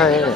saya.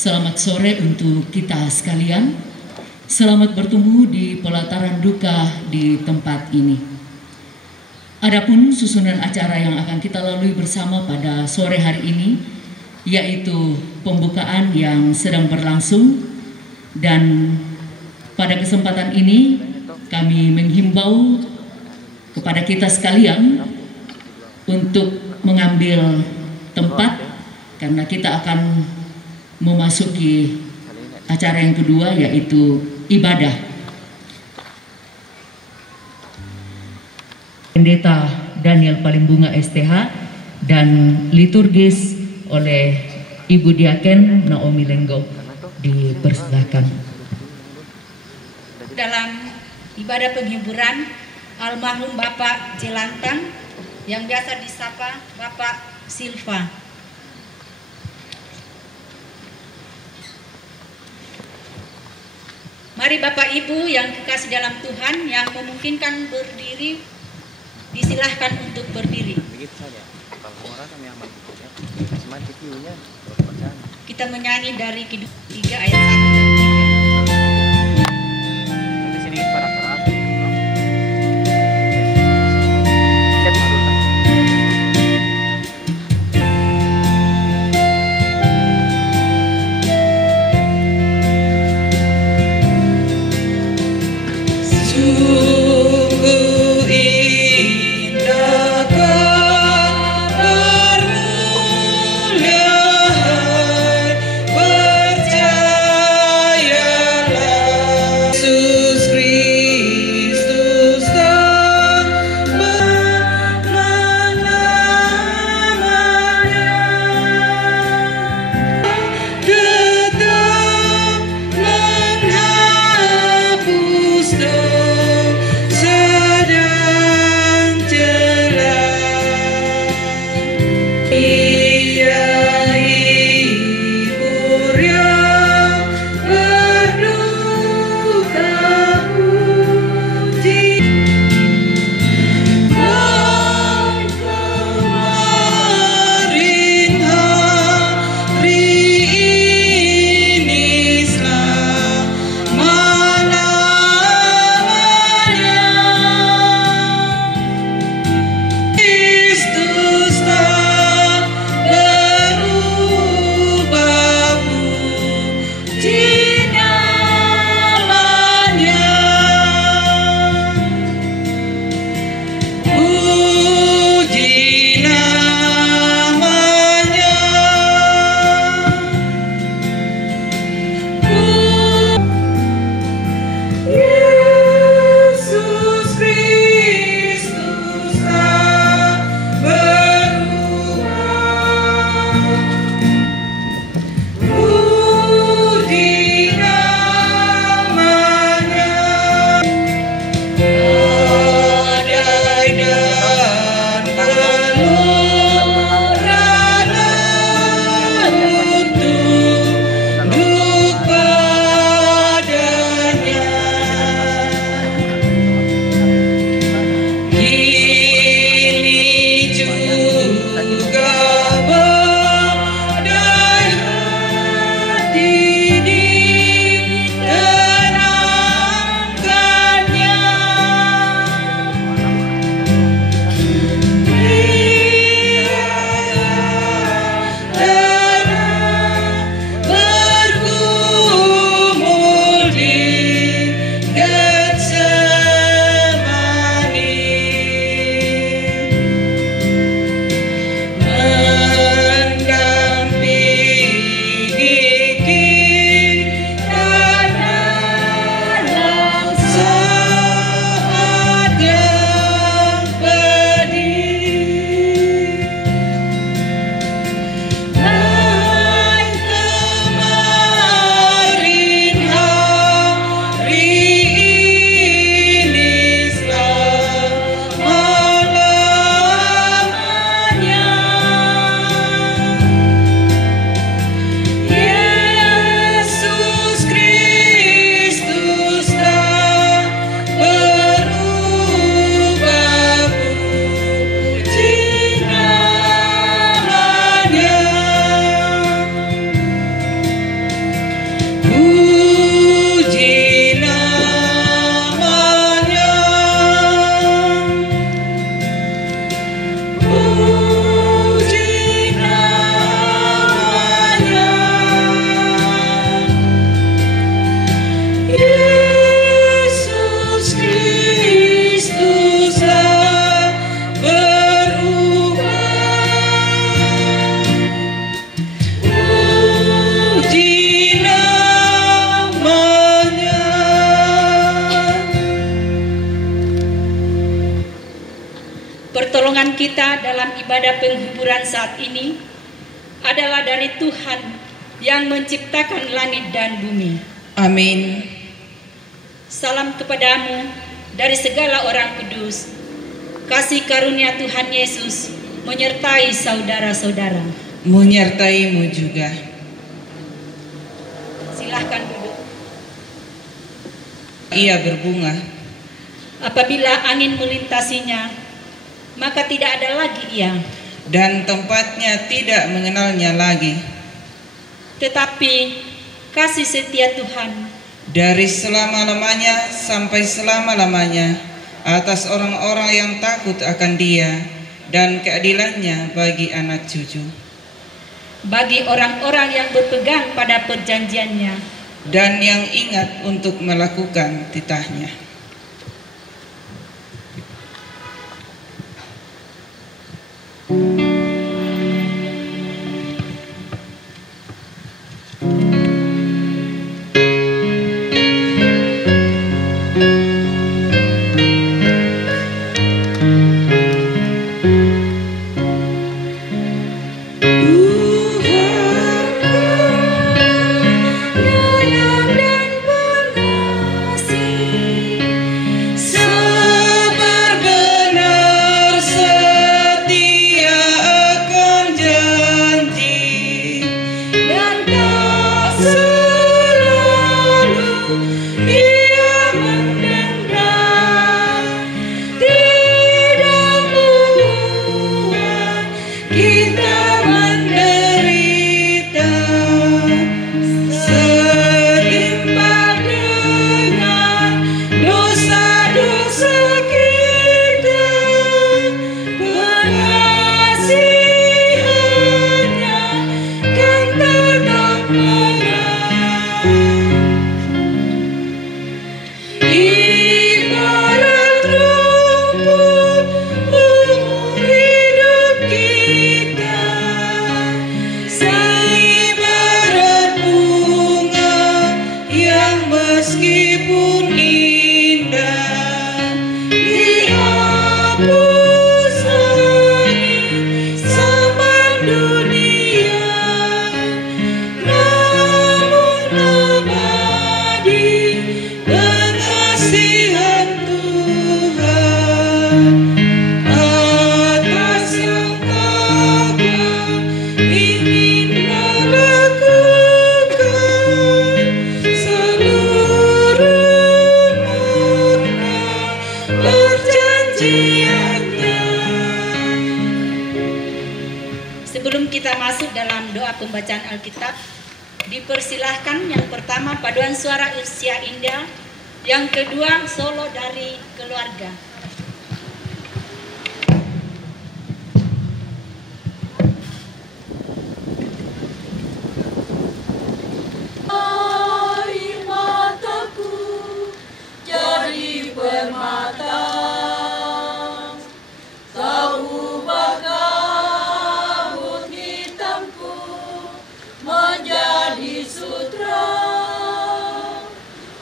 Selamat sore untuk kita sekalian. Selamat bertemu di pelataran duka di tempat ini. Adapun susunan acara yang akan kita lalui bersama pada sore hari ini, yaitu pembukaan yang sedang berlangsung, dan pada kesempatan ini kami menghimbau kepada kita sekalian untuk mengambil tempat karena kita akan memasuki acara yang kedua, yaitu ibadah. Pendeta Daniel Palimbunga STH dan liturgis oleh Ibu Diaken Naomi Lenggo dipersilakan. Dalam ibadah penghiburan almarhum Bapak Jelantang yang biasa disapa Bapak Silva. Mari Bapak Ibu yang kekasih dalam Tuhan yang memungkinkan berdiri, disilahkan untuk berdiri. Kita menyanyi dari Kidung 3 ayat 1 dan 3. Permuliaan pertolongan kita dalam ibadah penghuburan saat ini adalah dari Tuhan yang menciptakan langit dan bumi. Amin. Salam kepadamu dari segala orang kudus. Kasih karunia Tuhan Yesus menyertai saudara-saudara. Menyertaimu juga. Silahkan duduk. Ia berbunga. Apabila angin melintasinya, maka tidak ada lagi ia. Dan tempatnya tidak mengenalnya lagi. Tetapi kasih setia Tuhan Dari selama-lamanya sampai selama-lamanya atas orang-orang yang takut akan Dia, dan keadilannya bagi anak cucu. bagi orang-orang yang berpegang pada perjanjiannya Dan yang ingat untuk melakukan titahnya. Sebelum kita masuk dalam doa pembacaan Alkitab, dipersilahkan yang pertama paduan suara Usia Indah, yang kedua solo dari keluarga. Air mataku jadi permata, kau ubah kabut hitamku menjadi sutra,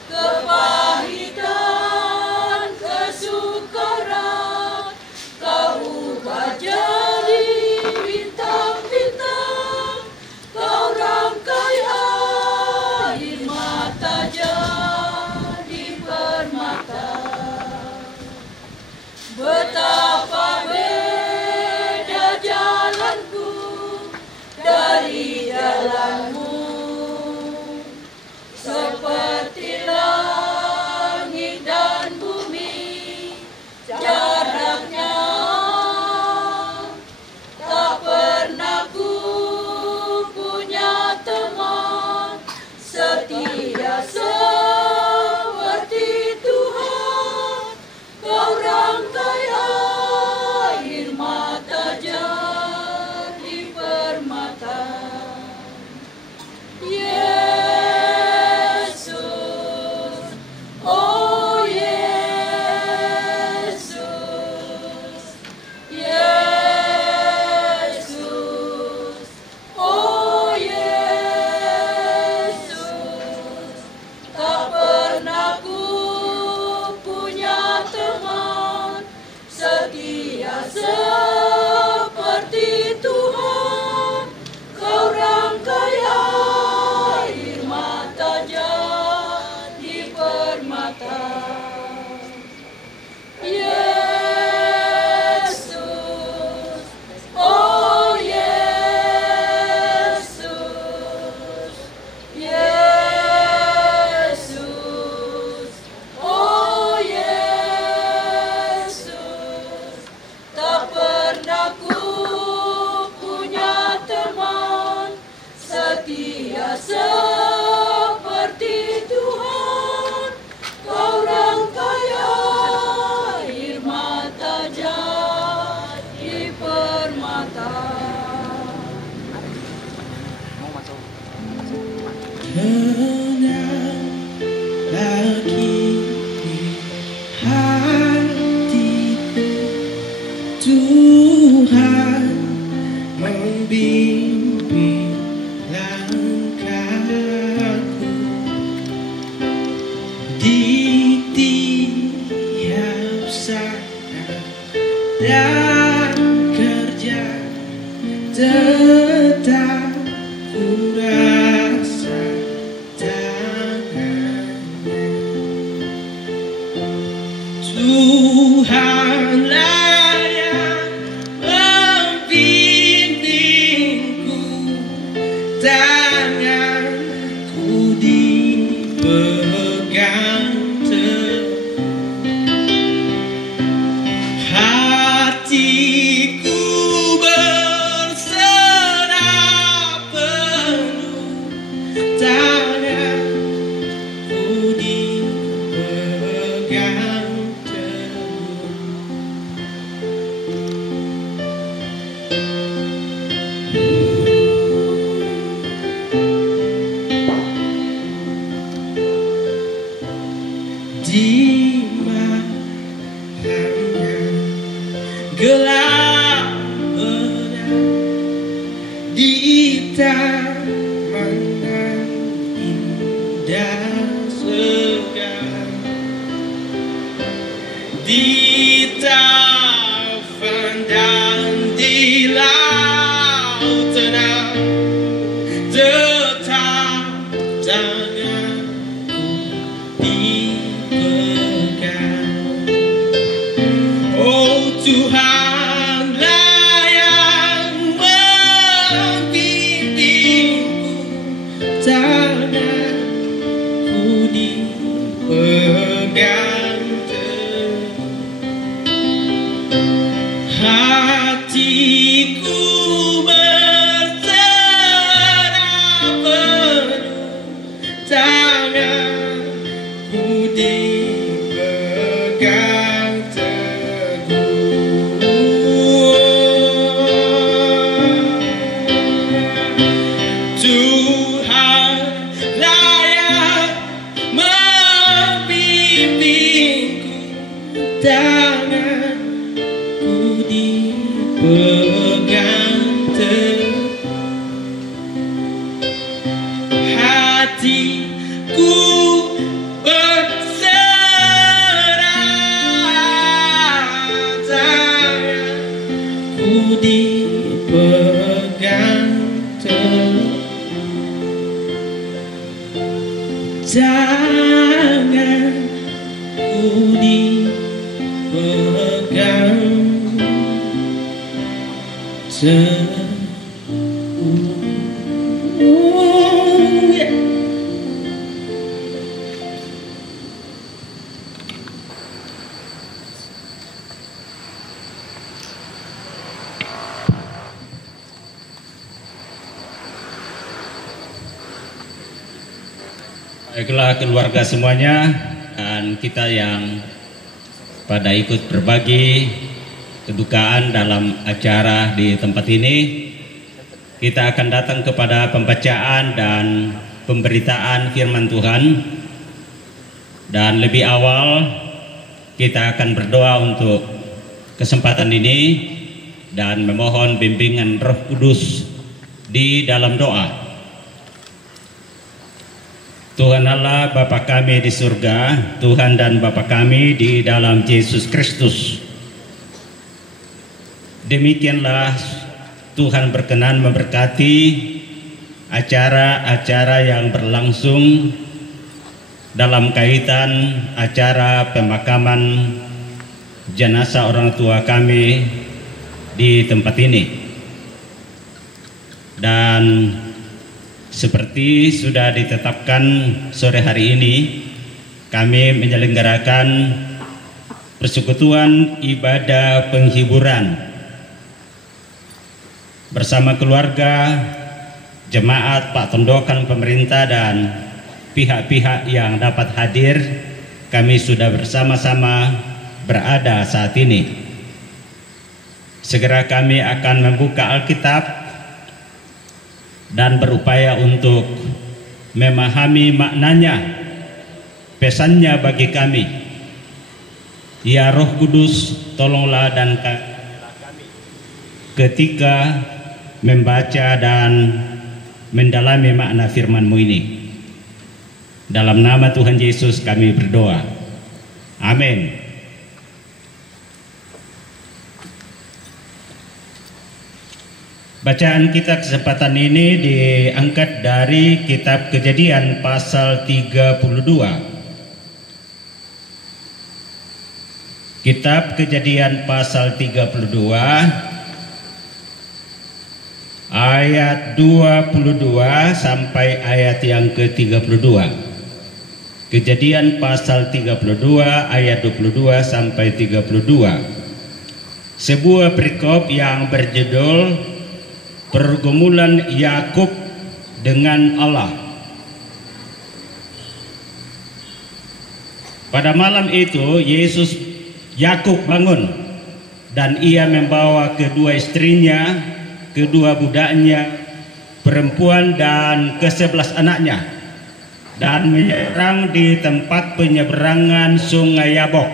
kepahitan kesukaran kau ubah jadi bintang-bintang, kau rangkai air mata jadi permata. Betapa beda jalanku dari jalanmu, seperti langit dan bumi jaraknya. Tak pernah ku punya teman setia seperti Tuhan, kau rangkai Baiklah keluarga semuanya dan kita yang pada ikut berbagi kedukaan dalam acara di tempat ini, kita akan datang kepada pembacaan dan pemberitaan firman Tuhan. Dan lebih awal kita akan berdoa untuk kesempatan ini dan memohon bimbingan Roh Kudus di dalam doa. Tuhan Allah Bapa kami di surga, Tuhan dan Bapa kami di dalam Yesus Kristus. Demikianlah Tuhan berkenan memberkati acara-acara yang berlangsung dalam kaitan acara pemakaman jenazah orang tua kami di tempat ini. Dan seperti sudah ditetapkan sore hari ini, kami menyelenggarakan persekutuan ibadah penghiburan bersama keluarga, jemaat, Pak Tondokan, pemerintah dan pihak-pihak yang dapat hadir. Kami sudah bersama-sama berada saat ini. Segera kami akan membuka Alkitab dan berupaya untuk memahami maknanya, pesannya bagi kami. Ya Roh Kudus, tolonglah dan kami ketika membaca dan mendalami makna firman-Mu ini. Dalam nama Tuhan Yesus kami berdoa. Amin. Bacaan kita kesempatan ini diangkat dari kitab Kejadian pasal 32. Kitab Kejadian pasal 32 ayat 22 sampai ayat yang ke-32. Kejadian pasal 32 ayat 22 sampai 32. Sebuah perikop yang berjudul Pergumulan Yakub dengan Allah. Pada malam itu Yakub bangun dan ia membawa kedua istrinya, kedua budaknya perempuan dan ke-11 anaknya dan menyeberang di tempat penyeberangan sungai Yabok.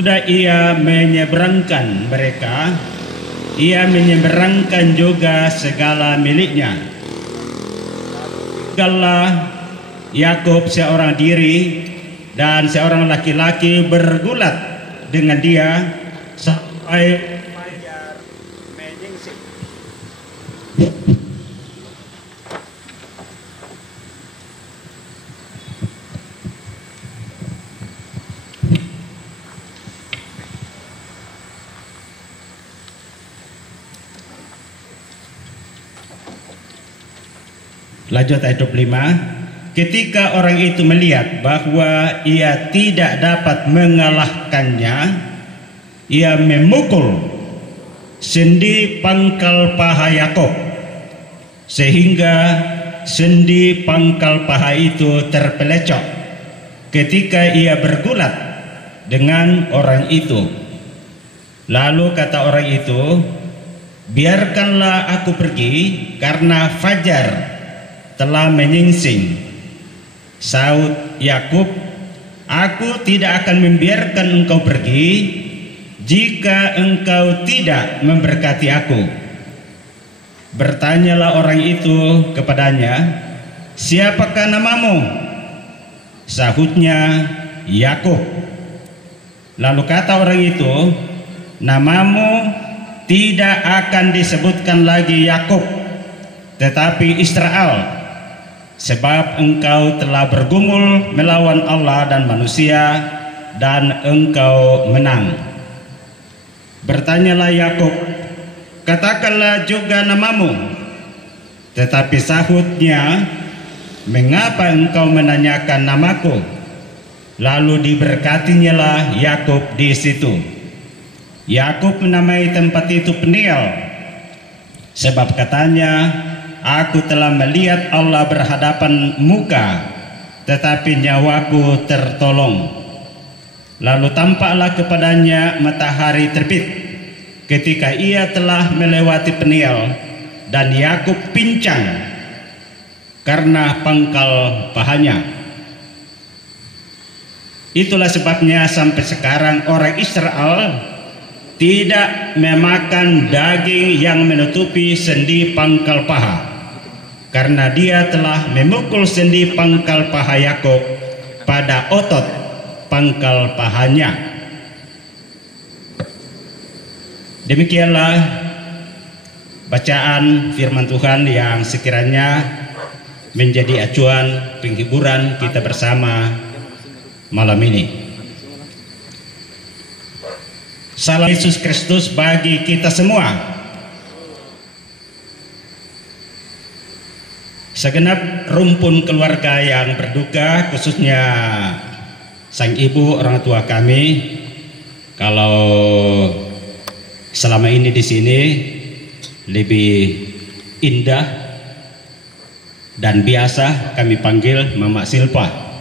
Sudah ia menyeberangkan mereka, ia menyeberangkan juga segala miliknya. Tinggallah Yakub seorang diri dan seorang laki-laki bergulat dengan dia sampai fajar menyingsing. Lanjut ayat 25. Ketika orang itu melihat bahwa ia tidak dapat mengalahkannya, ia memukul sendi pangkal paha Yakub sehingga sendi pangkal paha itu terpelecok ketika ia bergulat dengan orang itu. Lalu kata orang itu, biarkanlah aku pergi karena fajar telah menyingsing. Saud Yakub, aku tidak akan membiarkan engkau pergi jika engkau tidak memberkati aku. Bertanyalah orang itu kepadanya, siapakah namamu? Sahutnya, Yakub. Lalu kata orang itu, namamu tidak akan disebutkan lagi Yakub, tetapi Israel, sebab engkau telah bergumul melawan Allah dan manusia dan engkau menang. Bertanyalah Yakub, katakanlah juga namamu. Tetapi sahutnya, mengapa engkau menanyakan namaku? Lalu diberkatinyalah Yakub di situ. Yakub menamai tempat itu Peniel, sebab katanya, aku telah melihat Allah berhadapan muka, tetapi nyawaku tertolong. Lalu tampaklah kepadanya matahari terbit ketika ia telah melewati Peniel, dan Yakub pincang karena pangkal pahanya. Itulah sebabnya sampai sekarang orang Israel tidak memakan daging yang menutupi sendi pangkal paha, karena dia telah memukul sendi pangkal paha Yakub pada otot pangkal pahanya. Demikianlah bacaan firman Tuhan yang sekiranya menjadi acuan penghiburan kita bersama malam ini. Salam Yesus Kristus bagi kita semua. Segenap rumpun keluarga yang berduka, khususnya sang ibu orang tua kami, kalau selama ini di sini lebih indah dan biasa kami panggil Mama Silpa.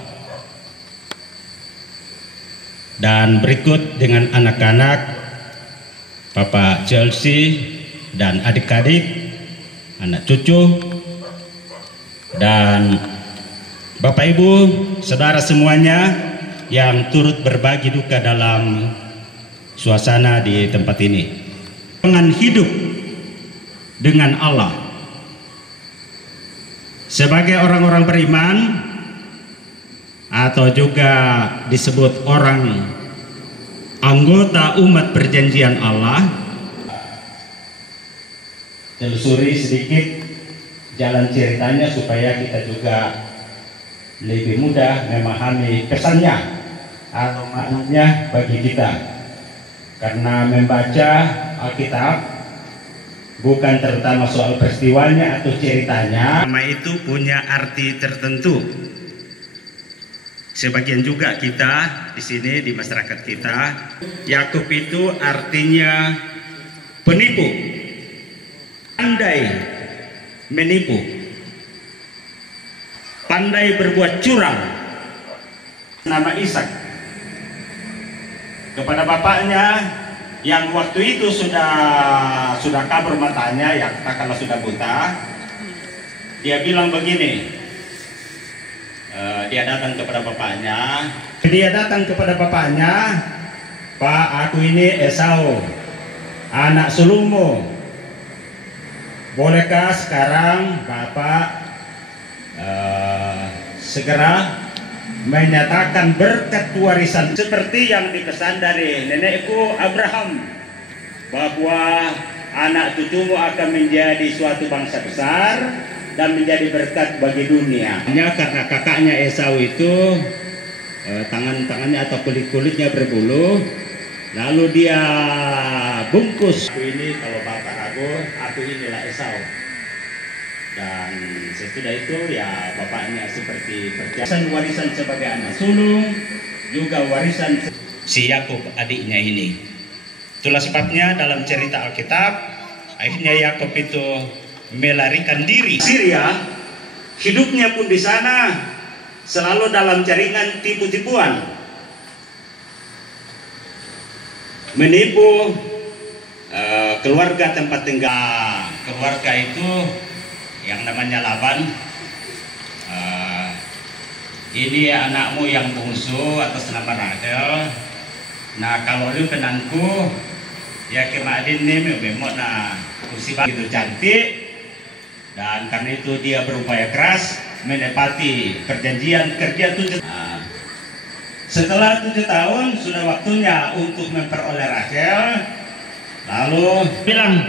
Dan berikut dengan anak-anak, Papa Chelsea dan adik-adik, anak cucu, dan Bapak Ibu, saudara semuanya yang turut berbagi duka dalam suasana di tempat ini. Dengan hidup dengan Allah sebagai orang-orang beriman atau juga disebut orang anggota umat perjanjian Allah. Telusuri sedikit jalan ceritanya supaya kita juga lebih mudah memahami pesannya atau maknanya bagi kita, karena membaca Alkitab bukan terutama soal peristiwanya atau ceritanya, nama itu punya arti tertentu. Sebagian juga kita di sini di masyarakat kita, Yakub itu artinya penipu, pandai menipu, pandai berbuat curang. Nama Ishak kepada bapaknya yang waktu itu sudah kabur matanya, yang katakanlah sudah buta. Dia bilang begini, dia datang kepada bapaknya. Pak, aku ini Esau, anak sulungmu. Bolehkah sekarang Bapak segera menyatakan berkat warisan seperti yang dipesan dari nenekku Abraham, bahwa anak cucumu akan menjadi suatu bangsa besar dan menjadi berkat bagi dunia. Hanya karena kakaknya Esau itu tangan-tangannya atau kulit-kulitnya berbulu, lalu dia bungkus. Aku ini kalau bapak aku inilah Esau. Dan sesudah itu ya bapaknya seperti warisan sebagai anak sulung, juga warisan si Yakub adiknya ini. Itulah sebabnya dalam cerita Alkitab akhirnya Yakub itu melarikan diri Syria. Hidupnya pun di sana selalu dalam jaringan tipu-tipuan, menipu keluarga tempat tinggal. Keluarga itu yang namanya Laban, ini anakmu yang bungsu atas nama Rahel. Nah kalau lu penanku ya kemadin nih memang nah kursi begitu cantik, dan karena itu dia berupaya keras menepati perjanjian kerja 7 tahun. Setelah 7 tahun sudah waktunya untuk memperoleh Rahel, lalu bilang,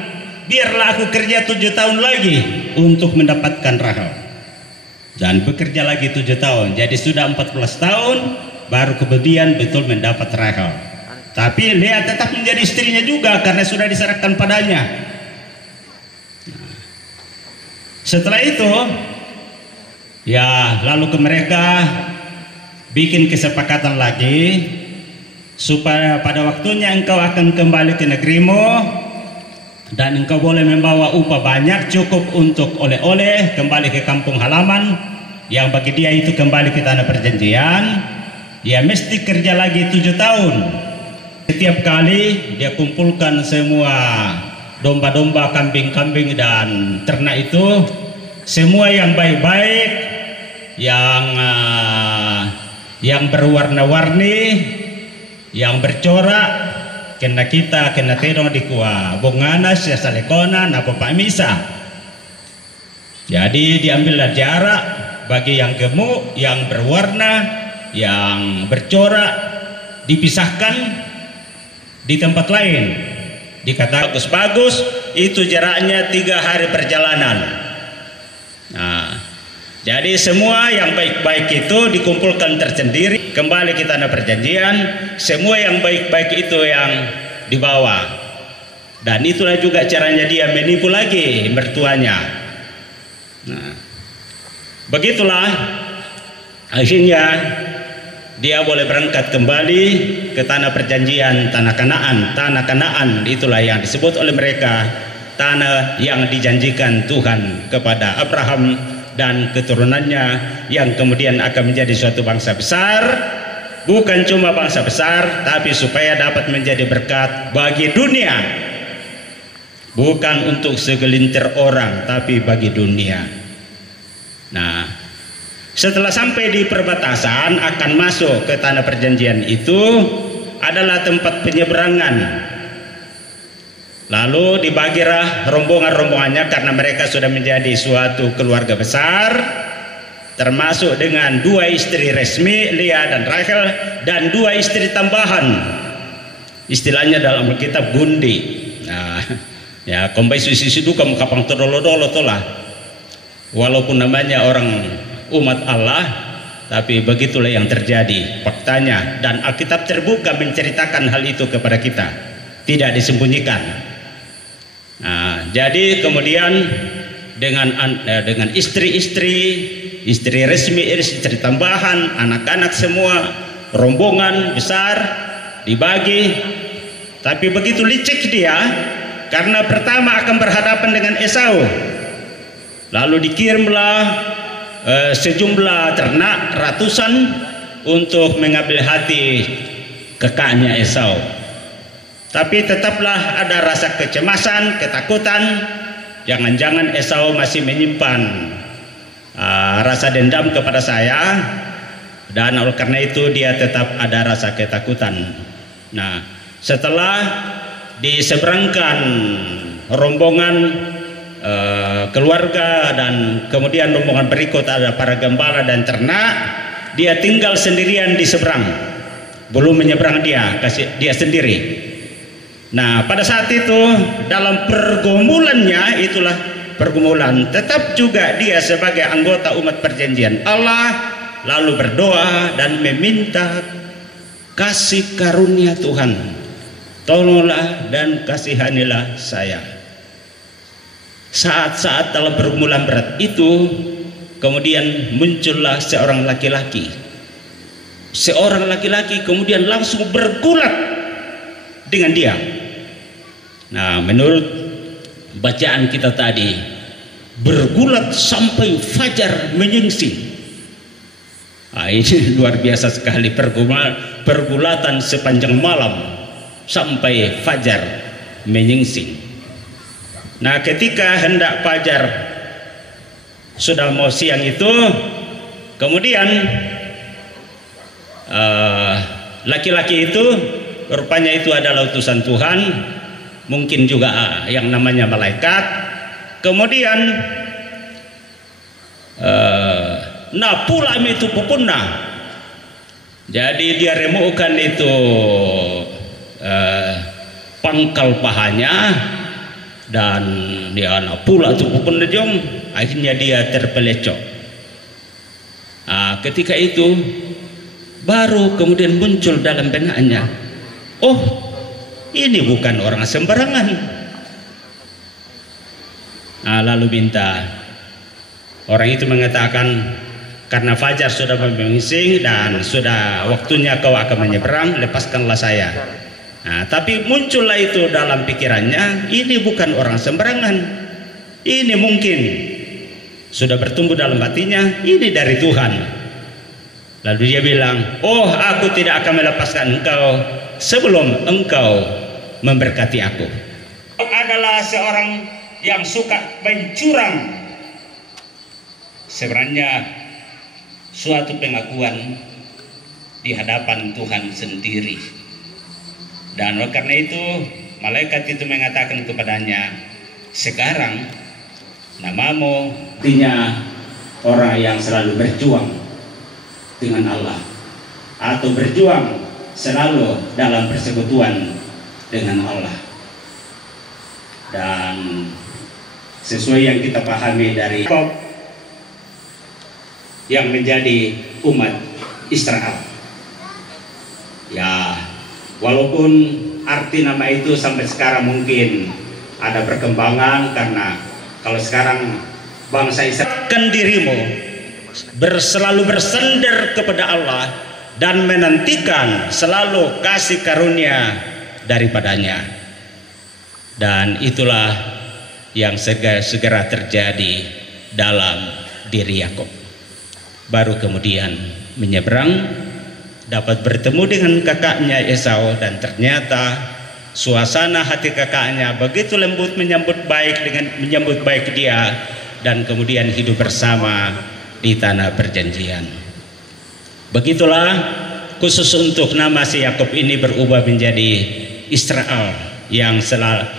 biarlah aku kerja 7 tahun lagi untuk mendapatkan Rahel. Dan bekerja lagi 7 tahun, jadi sudah 14 tahun baru kemudian betul mendapat Rahel. Tapi Lea tetap menjadi istrinya juga karena sudah diserahkan padanya. Setelah itu ya lalu ke mereka bikin kesepakatan lagi supaya pada waktunya engkau akan kembali ke negerimu dan engkau boleh membawa upah banyak cukup untuk oleh-oleh kembali ke kampung halaman, yang bagi dia itu kembali ke tanah perjanjian. Dia mesti kerja lagi 7 tahun. Setiap kali dia kumpulkan semua domba-domba, kambing-kambing dan ternak itu, semua yang baik-baik, yang berwarna-warni, yang bercorak, kena kita kena tedong di kuah bongana sia salekona na Pak Misa. Jadi diambillah jarak bagi yang gemuk, yang berwarna, yang bercorak, dipisahkan di tempat lain. Dikatakan bagus-bagus itu jaraknya 3 hari perjalanan. Nah, jadi semua yang baik-baik itu dikumpulkan tersendiri kembali ke tanah perjanjian. Semua yang baik-baik itu yang dibawa. Dan itulah juga caranya dia menipu lagi mertuanya. Nah, begitulah akhirnya dia boleh berangkat kembali ke tanah perjanjian, tanah Kanaan. Tanah Kanaan itulah yang disebut oleh mereka tanah yang dijanjikan Tuhan kepada Abraham dan keturunannya, yang kemudian akan menjadi suatu bangsa besar. Bukan cuma bangsa besar, tapi supaya dapat menjadi berkat bagi dunia. Bukan untuk segelintir orang, tapi bagi dunia. Nah, setelah sampai di perbatasan akan masuk ke tanah perjanjian itu adalah tempat penyeberangan. Lalu dibagilah rombongan-rombongannya karena mereka sudah menjadi suatu keluarga besar, termasuk dengan 2 istri resmi, Lea dan Rachel, dan 2 istri tambahan. Istilahnya dalam Alkitab gundi. Nah, ya kompai susi duka mukapang todolo-dolo tolah. Walaupun namanya orang umat Allah, tapi begitulah yang terjadi faktanya, dan Alkitab terbuka menceritakan hal itu kepada kita, tidak disembunyikan. Nah, jadi kemudian dengan istri resmi, istri tambahan, anak-anak semua, rombongan besar dibagi. Tapi begitu licik dia, karena pertama akan berhadapan dengan Esau, lalu dikirimlah sejumlah ternak ratusan untuk mengambil hati kakaknya Esau. Tapi tetaplah ada rasa kecemasan, ketakutan, jangan-jangan Esau masih menyimpan rasa dendam kepada saya, dan oleh karena itu dia tetap ada rasa ketakutan. Nah, setelah diseberangkan rombongan keluarga dan kemudian rombongan berikut ada para gembala dan ternak, dia tinggal sendirian di seberang, belum menyeberang dia sendiri. Nah, pada saat itu dalam pergumulannya, itulah pergumulan, tetap juga dia sebagai anggota umat perjanjian Allah lalu berdoa dan meminta kasih karunia Tuhan, tolonglah dan kasihanilah saya. Saat-saat dalam pergumulan berat itu, kemudian muncullah seorang laki-laki. Seorang laki-laki kemudian langsung bergulat dengan dia. Nah, menurut bacaan kita tadi, bergulat sampai fajar menyingsing. Nah, ini luar biasa sekali, pergulatan sepanjang malam sampai fajar menyingsing. Nah, ketika hendak fajar sudah mau siang itu, kemudian laki-laki itu rupanya itu adalah utusan Tuhan, mungkin juga yang namanya malaikat. Kemudian nah pula itu pupunna, jadi dia remukan itu pangkal pahanya, dan dia pula itu pupunna jong, akhirnya dia terpelecok. Nah, ketika itu baru kemudian muncul dalam benaknya, oh, ini bukan orang sembarangan. Nah, lalu minta, orang itu mengatakan, karena fajar sudah menyingsing dan sudah waktunya kau akan menyeberang, lepaskanlah saya. Nah, tapi muncullah itu dalam pikirannya, ini bukan orang sembarangan, ini mungkin sudah bertumbuh dalam hatinya, ini dari Tuhan. Lalu dia bilang, oh, aku tidak akan melepaskan engkau sebelum engkau memberkati aku. Adalah seorang yang suka mencurang. Sebenarnya suatu pengakuan di hadapan Tuhan sendiri. Dan oleh karena itu malaikat itu mengatakan kepadanya, sekarang namamu artinya orang yang selalu berjuang dengan Allah, atau berjuang selalu dalam persekutuan dengan Allah. Dan sesuai yang kita pahami dari yang menjadi umat Israel, ya, walaupun arti nama itu sampai sekarang mungkin ada perkembangan, karena kalau sekarang bangsa Israel kan dirimu selalu bersandar kepada Allah dan menantikan selalu kasih karunia daripadanya, dan itulah yang segera terjadi dalam diri Yakub. Baru kemudian menyeberang, dapat bertemu dengan kakaknya Esau, dan ternyata suasana hati kakaknya begitu lembut, menyambut baik dia, dan kemudian hidup bersama di tanah perjanjian. Begitulah khusus untuk nama si Yakub ini berubah menjadi Israel yang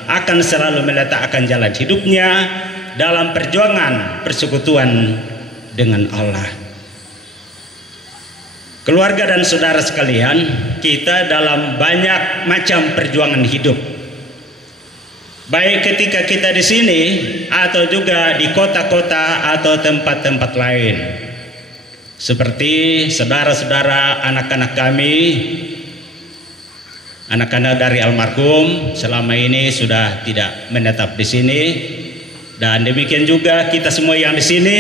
akan selalu meletakkan jalan hidupnya dalam perjuangan persekutuan dengan Allah. Keluarga dan saudara sekalian, kita dalam banyak macam perjuangan hidup. Baik ketika kita di sini atau juga di kota-kota atau tempat-tempat lain. Seperti saudara-saudara anak-anak kami, anak-anak dari almarhum selama ini sudah tidak menetap di sini, dan demikian juga kita semua yang di sini.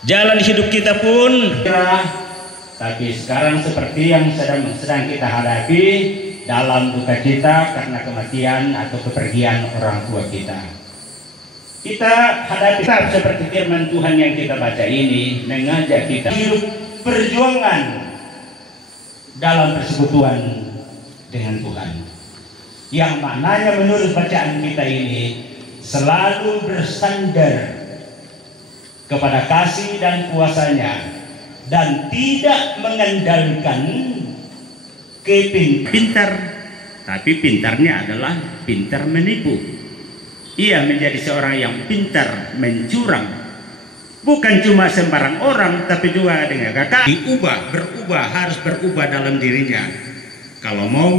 Jalan hidup kita pun, tapi sekarang seperti yang sedang kita hadapi dalam duka cita karena kematian atau kepergian orang tua kita. Kita hadapi seperti firman Tuhan yang kita baca ini mengajak kita hidup perjuangan dalam persekutuan dengan Tuhan. Yang mananya menurut bacaan kita ini selalu bersandar kepada kasih dan kuasanya dan tidak mengandalkan pintar, tapi pintarnya adalah pintar menipu. Ia menjadi seorang yang pintar mencurang, bukan cuma sembarang orang tapi juga dengan kakak. Harus berubah dalam dirinya kalau mau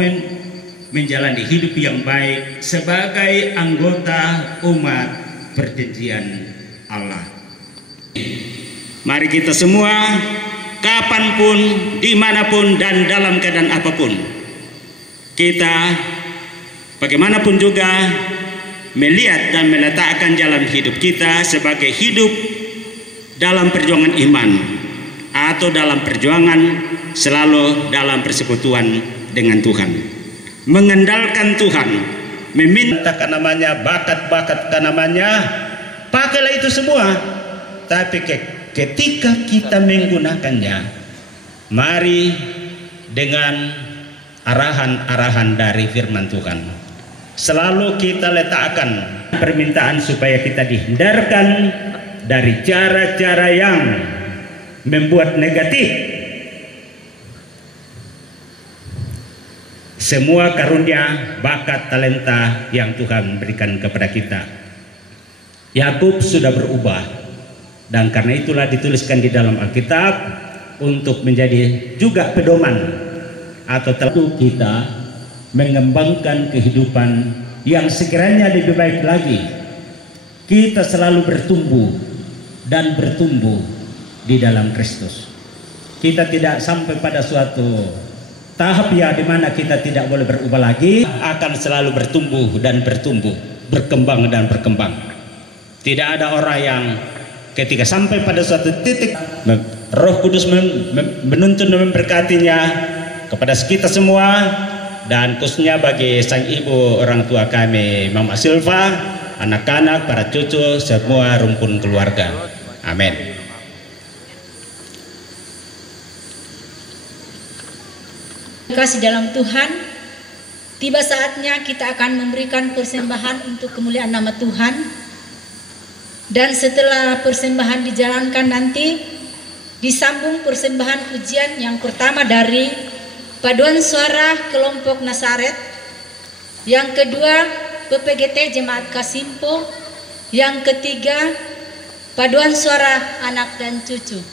menjalani hidup yang baik sebagai anggota umat perjanjian Allah. Mari kita semua, kapanpun, dimanapun, dan dalam keadaan apapun, kita bagaimanapun juga melihat dan meletakkan jalan hidup kita sebagai hidup dalam perjuangan iman atau dalam perjuangan selalu dalam persekutuan dengan Tuhan, mengandalkan Tuhan, meminta namanya, bakat-bakat namanya, pakailah itu semua. Tapi ketika kita menggunakannya, mari dengan arahan-arahan dari firman Tuhan. Selalu kita letakkan permintaan supaya kita dihindarkan dari cara-cara yang membuat negatif. Semua karunia, bakat, talenta yang Tuhan berikan kepada kita. Yakub sudah berubah. Dan karena itulah dituliskan di dalam Alkitab untuk menjadi juga pedoman atau tentu kita mengembangkan kehidupan yang sekiranya lebih baik lagi. Kita selalu bertumbuh dan bertumbuh di dalam Kristus. Kita tidak sampai pada suatu tahap ya di mana kita tidak boleh berubah lagi, akan selalu bertumbuh dan bertumbuh, berkembang dan berkembang. Tidak ada orang yang ketika sampai pada suatu titik Roh Kudus menuntun dan memberkatinya kepada kita semua, dan khususnya bagi sang ibu orang tua kami Mama Silva, anak-anak, para cucu, semua rumpun keluarga. Amin. Terima kasih dalam Tuhan. Tiba saatnya kita akan memberikan persembahan untuk kemuliaan nama Tuhan. Dan setelah persembahan dijalankan nanti disambung persembahan pujian yang pertama dari paduan suara kelompok Nasaret, yang kedua PPGT Jemaat Kasimpo, yang ketiga paduan suara anak dan cucu.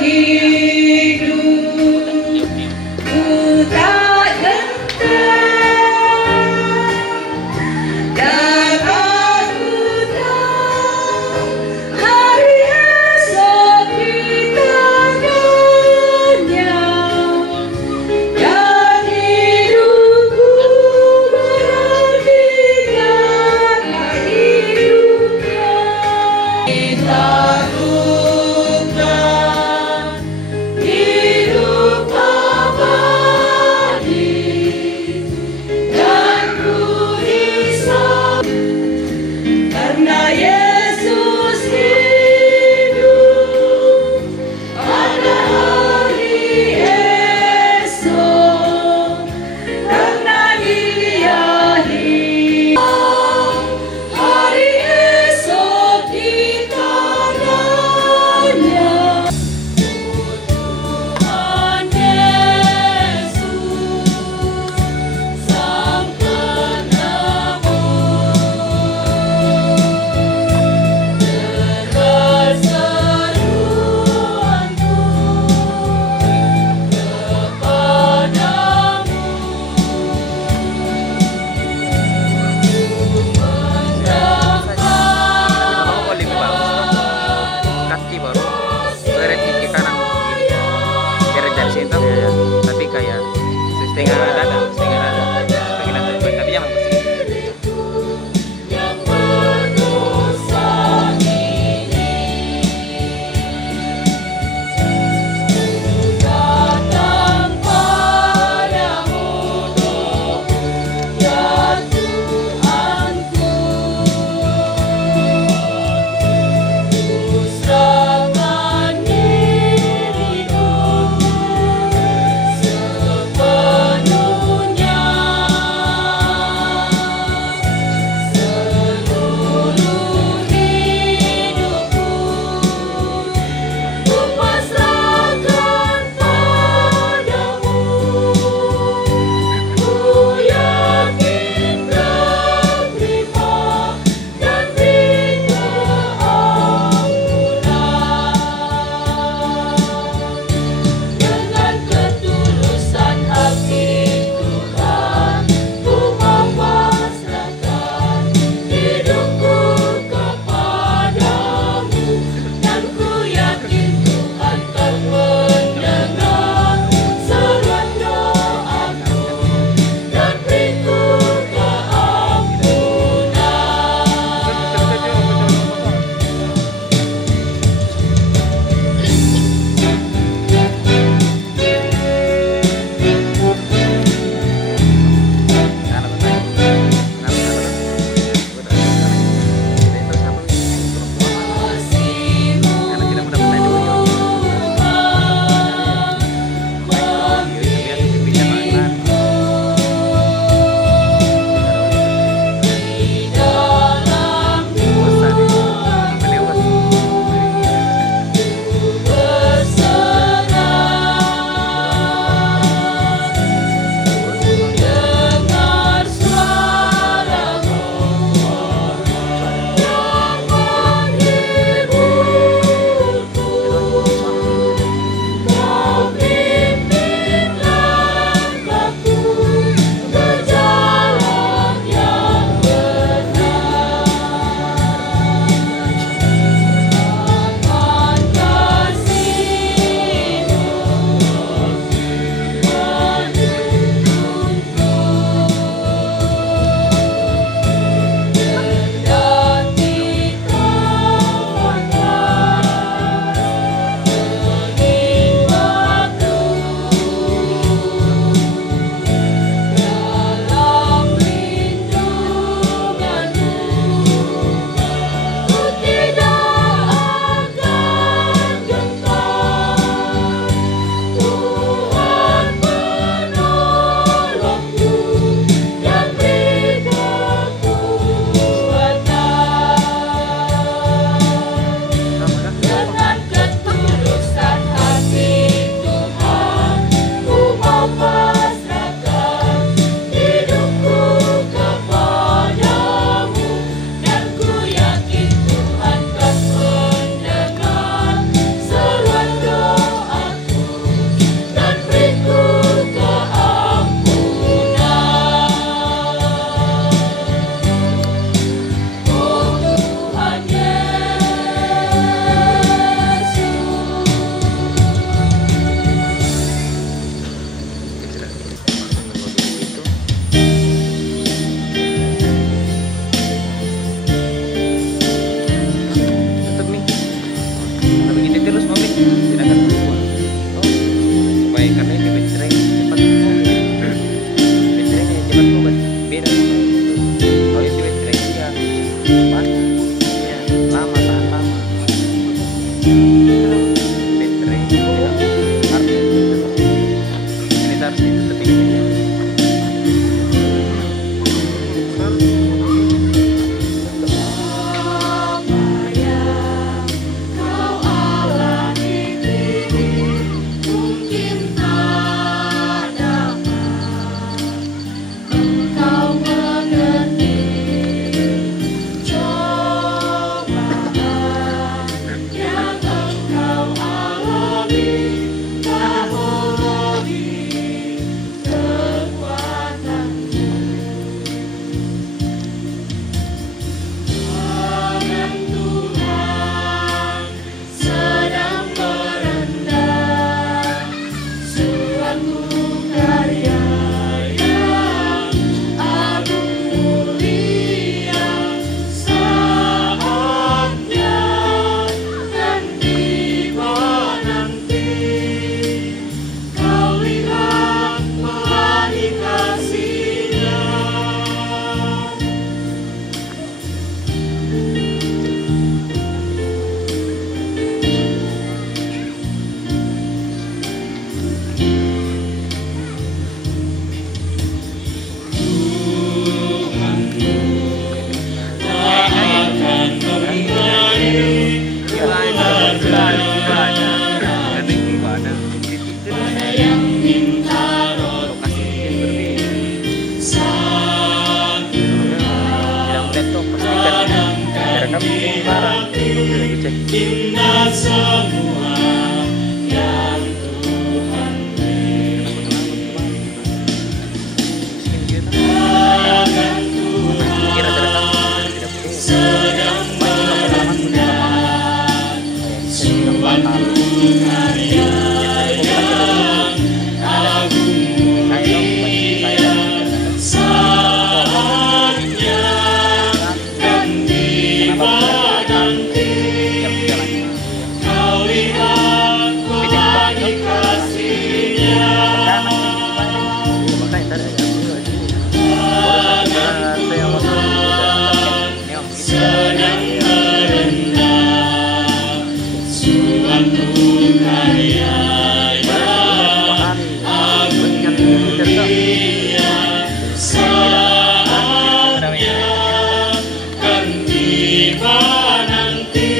Hidup karena Yesus hidup pada hari esok, karena Dia hidup hari esok di tangannya. Tuhan Yesus Sang Penebus, Indah semua yang Tuhan beri. Bahkan Tuhan sedang merendah suatu karya yang agung mulia. Saatnya kan tiba nanti, kau lihat bagi kasih-Nya. Sedang merendah suatu karya yang agung mulia. Saatnya kan tiba nanti,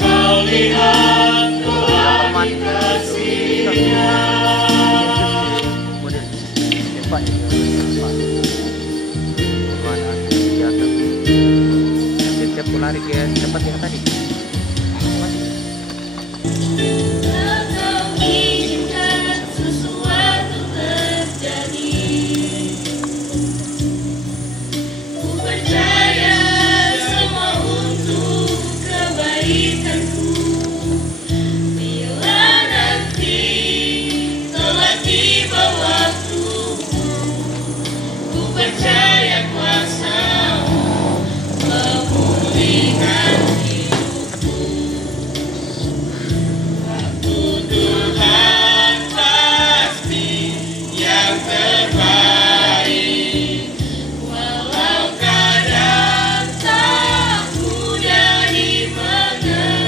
kau lihat bagi kasih-Nya. Lari ke tempat yang tadi. Kau izinkan sesuatu terjadi. Ku percaya semua untuk kebaikanku. Bila nanti telah tiba waktumu, ku percaya kuasa-Mu memulihkan hidupku. Waktu Tuhan pasti yang terbaik, walau kadang tak mudah dimengerti.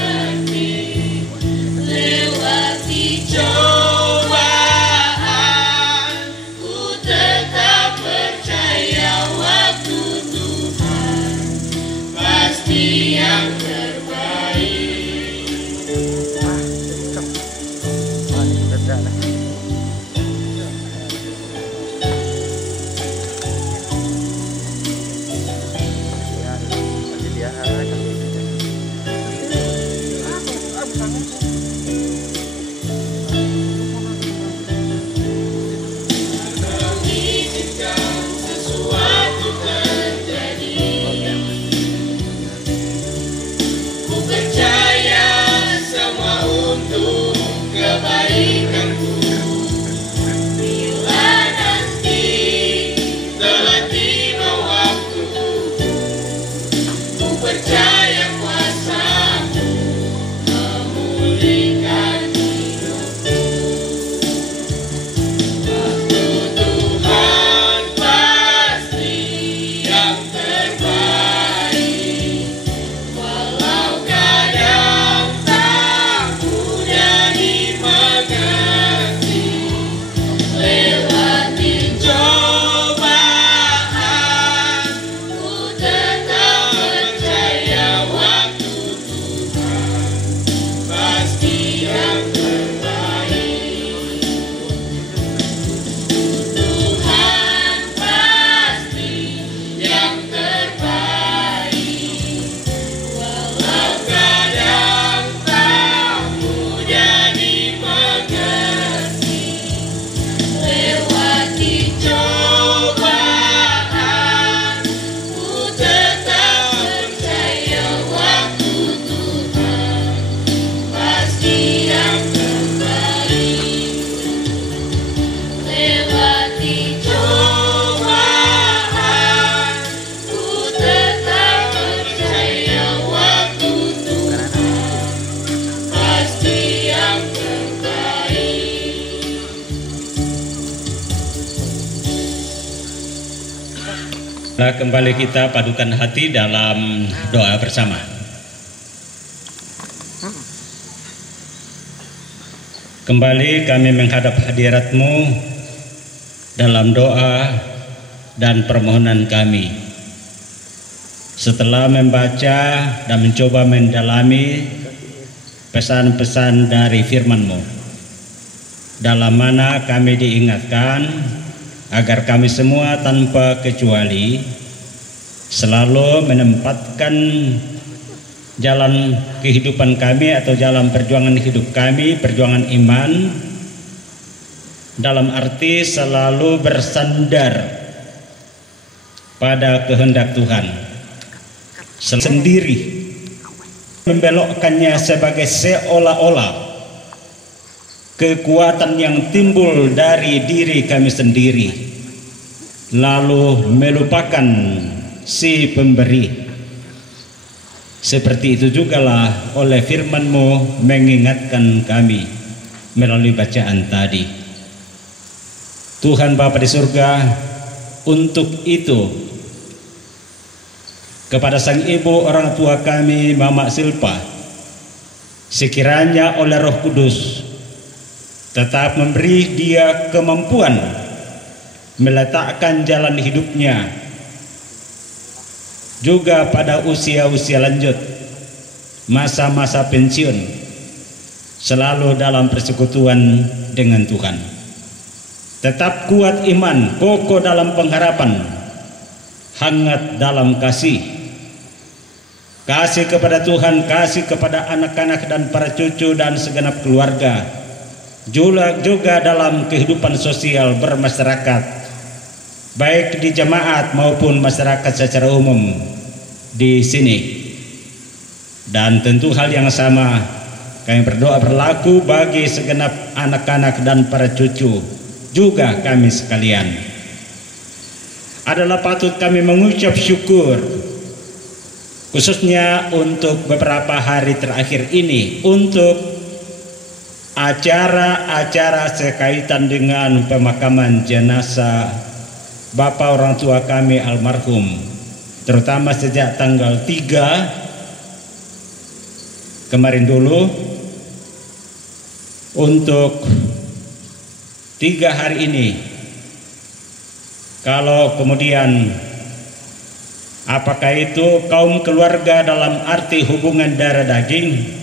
Lewati cobaan, ku tetap percaya waktu Tuhan pasti yang terbaik. Kau izinkan sesuatu terjadi. Ku percaya semua untuk kebaikanku. Bila nanti telah tiba waktumu, ku percaya kuasa-Mu memulihkan hidupku. Waktu Tuhan pasti yang terbaik, walau kadang tak mudah dimengerti. Lewati cobaan, ku tetap percaya waktu Tuhan pasti yang terbaik. Tuhan pasti yang terbaik, walau kadang tak mudah dimengerti. Lewati cobaan, ku tetap percaya waktu Tuhan pasti yang terbaik. Lewati cobaan, ku tetap percaya waktu Tuhan pasti yang terbaik. Nah, kembali kita padukan hati dalam doa bersama. Kembali kami menghadap hadirat-Mu dalam doa dan permohonan kami. Setelah membaca dan mencoba mendalami pesan-pesan dari firman-Mu, dalam mana kami diingatkan agar kami semua tanpa kecuali selalu menempatkan jalan kehidupan kami atau jalan perjuangan hidup kami, perjuangan iman, dalam arti selalu bersandar pada kehendak Tuhan sendiri, membelokkannya sebagai seolah-olah kekuatan yang timbul dari diri kami sendiri, lalu melupakan si pemberi. Seperti itu jugalah oleh firman-Mu mengingatkan kami melalui bacaan tadi. Tuhan Bapa di surga, untuk itu kepada sang ibu orang tua kami Mama Silpa, sekiranya oleh Roh Kudus tetap memberi dia kemampuan meletakkan jalan hidupnya juga pada usia-usia lanjut, masa-masa pensiun, selalu dalam persekutuan dengan Tuhan. Tetap kuat iman, kokoh dalam pengharapan, hangat dalam kasih. Kasih kepada Tuhan, kasih kepada anak-anak dan para cucu dan segenap keluarga. Juga dalam kehidupan sosial bermasyarakat, baik di jemaat maupun masyarakat secara umum di sini. Dan tentu hal yang sama kami berdoa berlaku bagi segenap anak-anak dan para cucu juga kami sekalian. Adalah patut kami mengucap syukur khususnya untuk beberapa hari terakhir ini, untuk acara-acara sekaitan dengan pemakaman jenazah Bapak orang tua kami almarhum, terutama sejak tanggal 3 kemarin dulu, untuk 3 hari ini. Kalau kemudian apakah itu kaum keluarga dalam arti hubungan darah daging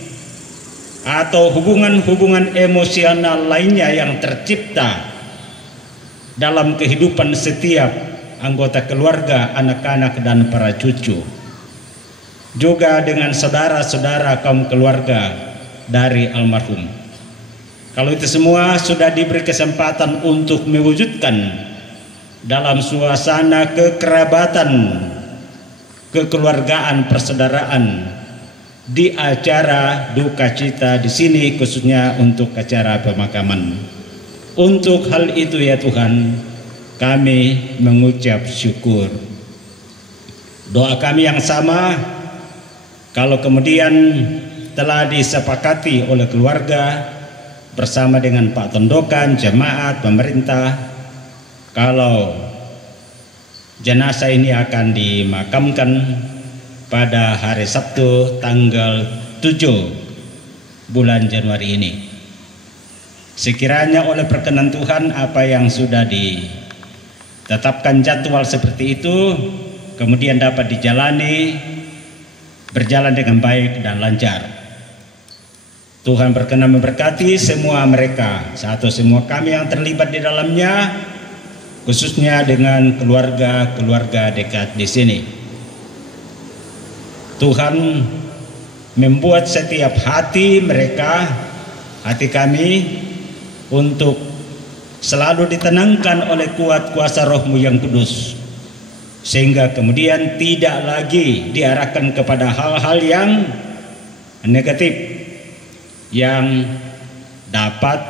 atau hubungan-hubungan emosional lainnya yang tercipta dalam kehidupan setiap anggota keluarga, anak-anak dan para cucu, juga dengan saudara-saudara kaum keluarga dari almarhum. Kalau itu semua sudah diberi kesempatan untuk mewujudkan dalam suasana kekerabatan, kekeluargaan, persaudaraan di acara duka cita di sini, khususnya untuk acara pemakaman. Untuk hal itu ya Tuhan, kami mengucap syukur. Doa kami yang sama, kalau kemudian telah disepakati oleh keluarga bersama dengan Pak Tondokan, jemaat, pemerintah, kalau jenazah ini akan dimakamkan pada hari Sabtu tanggal 7 bulan Januari ini. Sekiranya oleh perkenan Tuhan apa yang sudah ditetapkan jadwal seperti itu kemudian dapat dijalani, berjalan dengan baik dan lancar. Tuhan berkenan memberkati semua mereka atau semua kami yang terlibat di dalamnya, khususnya dengan keluarga-keluarga dekat di sini. Tuhan membuat setiap hati mereka, hati kami, untuk selalu ditenangkan oleh kuat kuasa Roh-Mu yang kudus, sehingga kemudian tidak lagi diarahkan kepada hal-hal yang negatif, yang dapat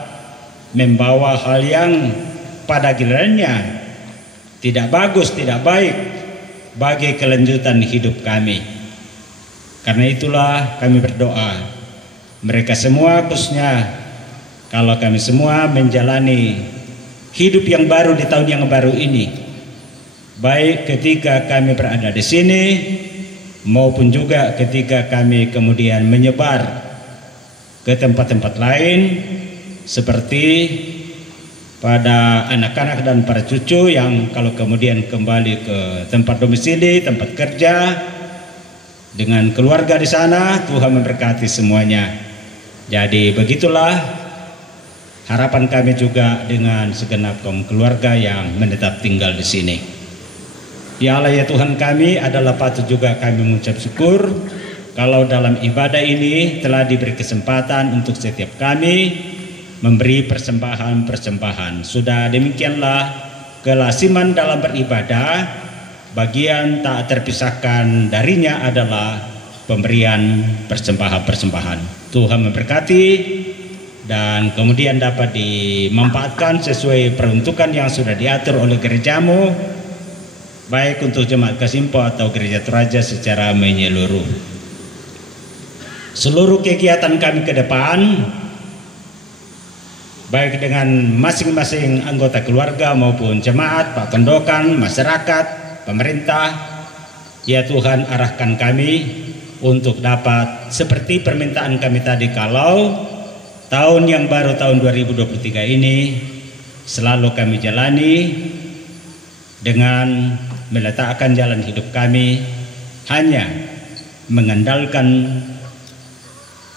membawa hal yang pada gilirannya tidak bagus, tidak baik bagi kelanjutan hidup kami. Karena itulah kami berdoa, mereka semua, khususnya kalau kami semua menjalani hidup yang baru di tahun yang baru ini, baik ketika kami berada di sini maupun juga ketika kami kemudian menyebar ke tempat-tempat lain, seperti pada anak-anak dan para cucu yang kalau kemudian kembali ke tempat domisili, tempat kerja, dengan keluarga di sana. Tuhan memberkati semuanya. Jadi begitulah harapan kami juga dengan segenap kaum keluarga yang menetap tinggal di sini. Ya Allah ya Tuhan kami, adalah patut juga kami mengucap syukur kalau dalam ibadah ini telah diberi kesempatan untuk setiap kami memberi persembahan-persembahan. Sudah demikianlah kelasiman dalam beribadah, bagian tak terpisahkan darinya adalah pemberian persembahan-persembahan. Tuhan memberkati dan kemudian dapat dimanfaatkan sesuai peruntukan yang sudah diatur oleh gerejamu, baik untuk jemaat Kasimpo atau gereja Toraja secara menyeluruh. Seluruh kegiatan kami ke depan, baik dengan masing-masing anggota keluarga maupun jemaat, Pak Pendokan, masyarakat, pemerintah, ya Tuhan arahkan kami untuk dapat seperti permintaan kami tadi, kalau tahun yang baru tahun 2023 ini selalu kami jalani dengan meletakkan jalan hidup kami hanya mengandalkan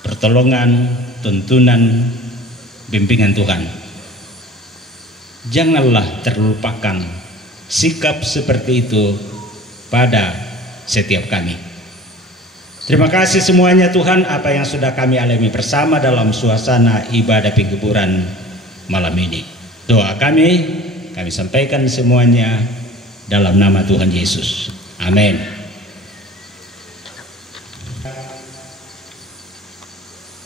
pertolongan, tuntunan, bimbingan Tuhan. Janganlah terlupakan sikap seperti itu pada setiap kami. Terima kasih semuanya Tuhan, apa yang sudah kami alami bersama dalam suasana ibadah penghiburan malam ini. Doa kami sampaikan semuanya dalam nama Tuhan Yesus. Amin.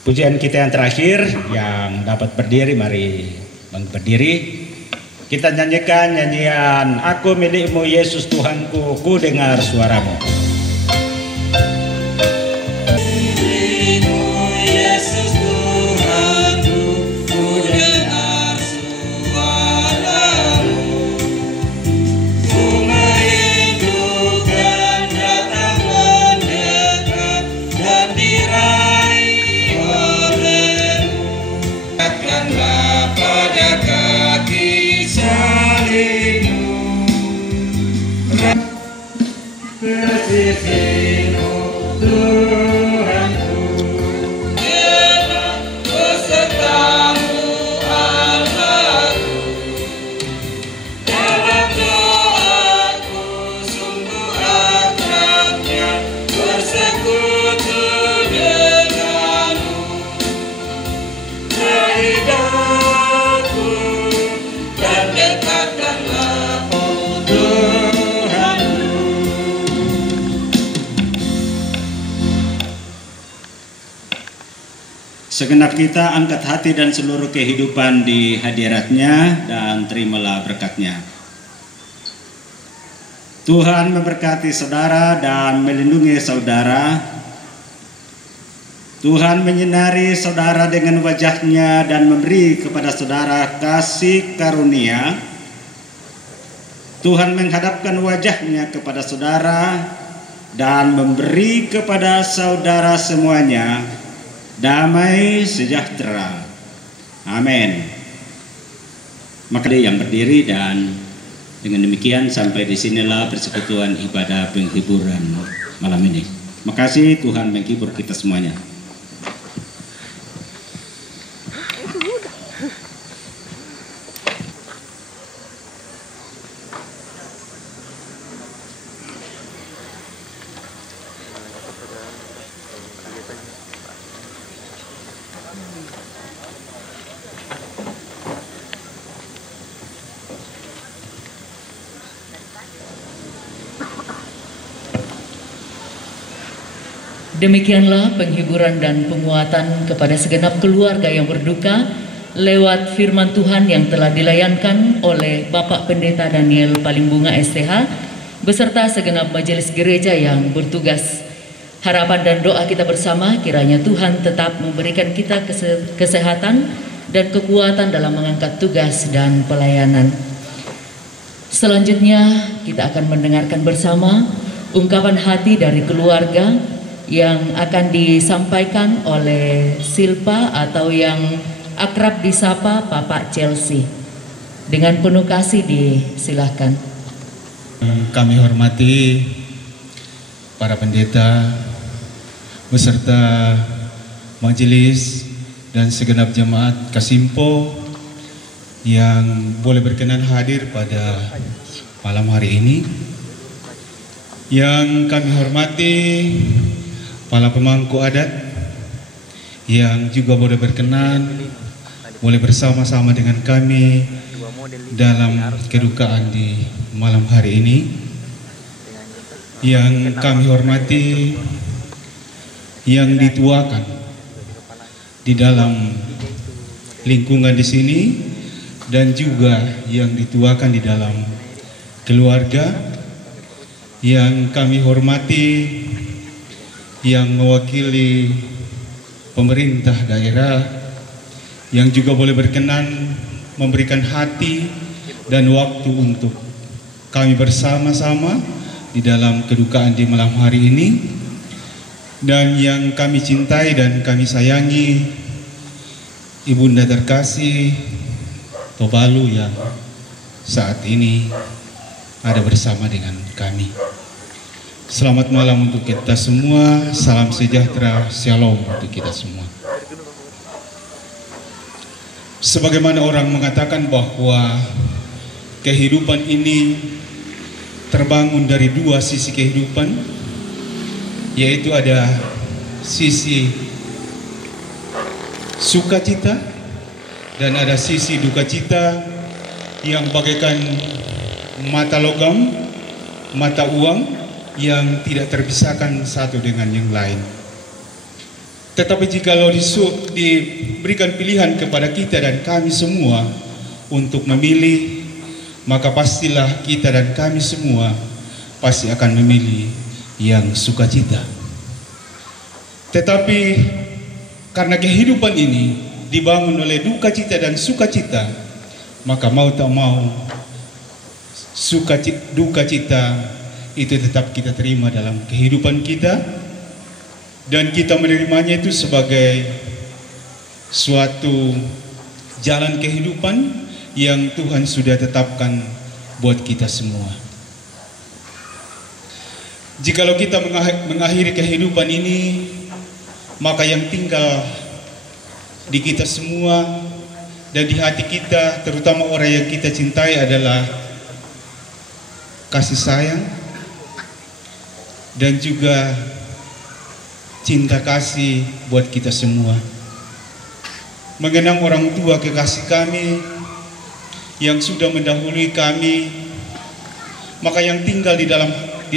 Pujian kita yang terakhir, yang dapat berdiri, mari berdiri. Kita nyanyikan nyanyian Aku Milikmu Yesus Tuhanku, ku dengar suaramu. Segenap kita angkat hati dan seluruh kehidupan di hadiratnya dan terimalah berkatnya. Tuhan memberkati saudara dan melindungi saudara. Tuhan menyinari saudara dengan wajahnya dan memberi kepada saudara kasih karunia. Tuhan menghadapkan wajahnya kepada saudara dan memberi kepada saudara semuanya damai sejahtera. Amin. Maka dia yang berdiri, dan dengan demikian sampai disinilah persekutuan ibadah penghiburan malam ini. Makasih, Tuhan menghibur kita semuanya. Demikianlah penghiburan dan penguatan kepada segenap keluarga yang berduka lewat firman Tuhan yang telah dilayankan oleh Bapak Pendeta Daniel Palimbunga STH beserta segenap majelis gereja yang bertugas. Harapan dan doa kita bersama kiranya Tuhan tetap memberikan kita kesehatan dan kekuatan dalam mengangkat tugas dan pelayanan. Selanjutnya kita akan mendengarkan bersama ungkapan hati dari keluarga yang akan disampaikan oleh Silpa atau yang akrab disapa Papa Chelsea. Dengan penuh kasih disilahkan. Kami hormati para pendeta beserta majelis dan segenap jemaat Kasimpo yang boleh berkenan hadir pada malam hari ini. Yang kami hormati para pemangku adat yang juga boleh berkenan, boleh bersama-sama dengan kami dalam kedukaan di malam hari ini. Yang kami hormati yang dituakan di dalam lingkungan di sini dan juga yang dituakan di dalam keluarga. Yang kami hormati yang mewakili pemerintah daerah yang juga boleh berkenan memberikan hati dan waktu untuk kami bersama-sama di dalam kedukaan di malam hari ini. Dan yang kami cintai dan kami sayangi Ibunda terkasih Tobalu yang saat ini ada bersama dengan kami. Selamat malam untuk kita semua, salam sejahtera, shalom untuk kita semua. Sebagaimana orang mengatakan bahwa kehidupan ini terbangun dari dua sisi kehidupan, yaitu ada sisi sukacita dan ada sisi duka cita yang bagaikan mata logam, mata uang yang tidak terpisahkan satu dengan yang lain. Tetapi jikalau diberikan pilihan kepada kita dan kami semua untuk memilih, maka pastilah kita dan kami semua pasti akan memilih yang sukacita. Tetapi karena kehidupan ini dibangun oleh duka cita dan sukacita, maka mau tak mau duka cita itu tetap kita terima dalam kehidupan kita, dan kita menerimanya itu sebagai suatu jalan kehidupan yang Tuhan sudah tetapkan buat kita semua. Jikalau kita mengakhiri kehidupan ini, maka yang tinggal di kita semua dan di hati kita, terutama orang yang kita cintai, adalah kasih sayang dan juga cinta kasih buat kita semua. Mengenang orang tua kekasih kami yang sudah mendahului kami, maka yang tinggal di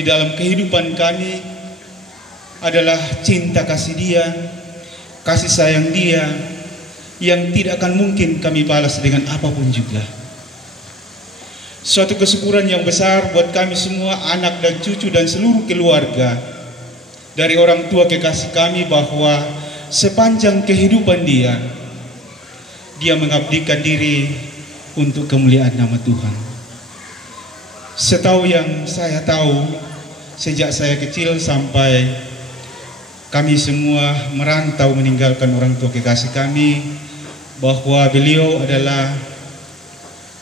dalam kehidupan kami adalah cinta kasih dia, kasih sayang dia, yang tidak akan mungkin kami balas dengan apapun juga. Suatu kesyukuran yang besar buat kami semua, anak dan cucu dan seluruh keluarga, dari orang tua kekasih kami, bahwa sepanjang kehidupan dia mengabdikan diri untuk kemuliaan nama Tuhan. Setahu yang saya tahu, sejak saya kecil sampai kami semua merantau meninggalkan orang tua kekasih kami, bahwa beliau adalah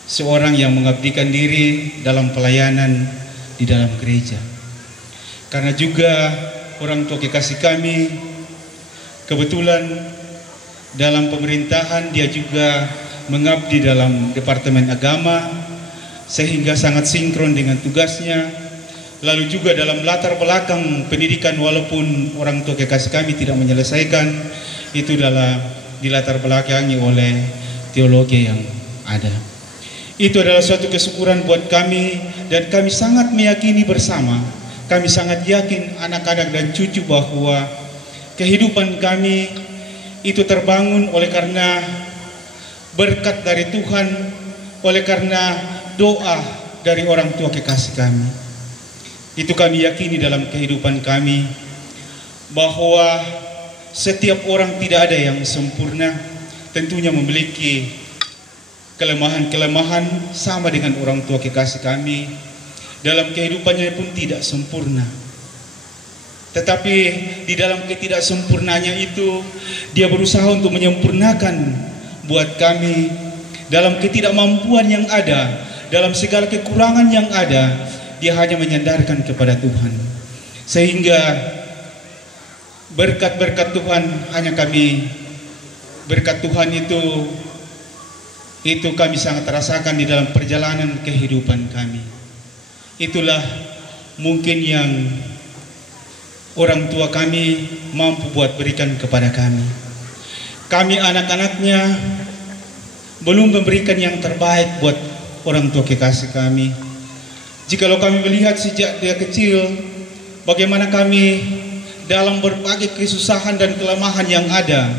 seorang yang mengabdikan diri dalam pelayanan di dalam gereja. Karena juga orang tua kekasih kami kebetulan dalam pemerintahan dia juga mengabdi dalam Departemen Agama, sehingga sangat sinkron dengan tugasnya. Lalu juga dalam latar belakang pendidikan, walaupun orang tua kekasih kami tidak menyelesaikan, itu di latar belakangi oleh teologi yang ada. Itu adalah suatu kesyukuran buat kami, dan kami sangat meyakini bersama, kami sangat yakin anak-anak dan cucu bahwa kehidupan kami itu terbangun oleh karena berkat dari Tuhan, oleh karena doa dari orang tua kekasih kami. Itu kami yakini dalam kehidupan kami, bahwa setiap orang tidak ada yang sempurna, tentunya memiliki kelemahan-kelemahan sama dengan orang tua kekasih kami. Dalam kehidupannya pun tidak sempurna. Tetapi di dalam ketidaksempurnaannya itu, dia berusaha untuk menyempurnakan buat kami. Dalam ketidakmampuan yang ada, dalam segala kekurangan yang ada, dia hanya menyandarkan kepada Tuhan. Sehingga berkat-berkat Tuhan hanya kami, berkat Tuhan itu kami sangat rasakan di dalam perjalanan kehidupan kami. Itulah mungkin yang orang tua kami mampu buat berikan kepada kami. Kami anak-anaknya belum memberikan yang terbaik buat orang tua kekasih kami. Jikalau kami melihat sejak dia kecil, bagaimana kami dalam berbagai kesusahan dan kelemahan yang ada,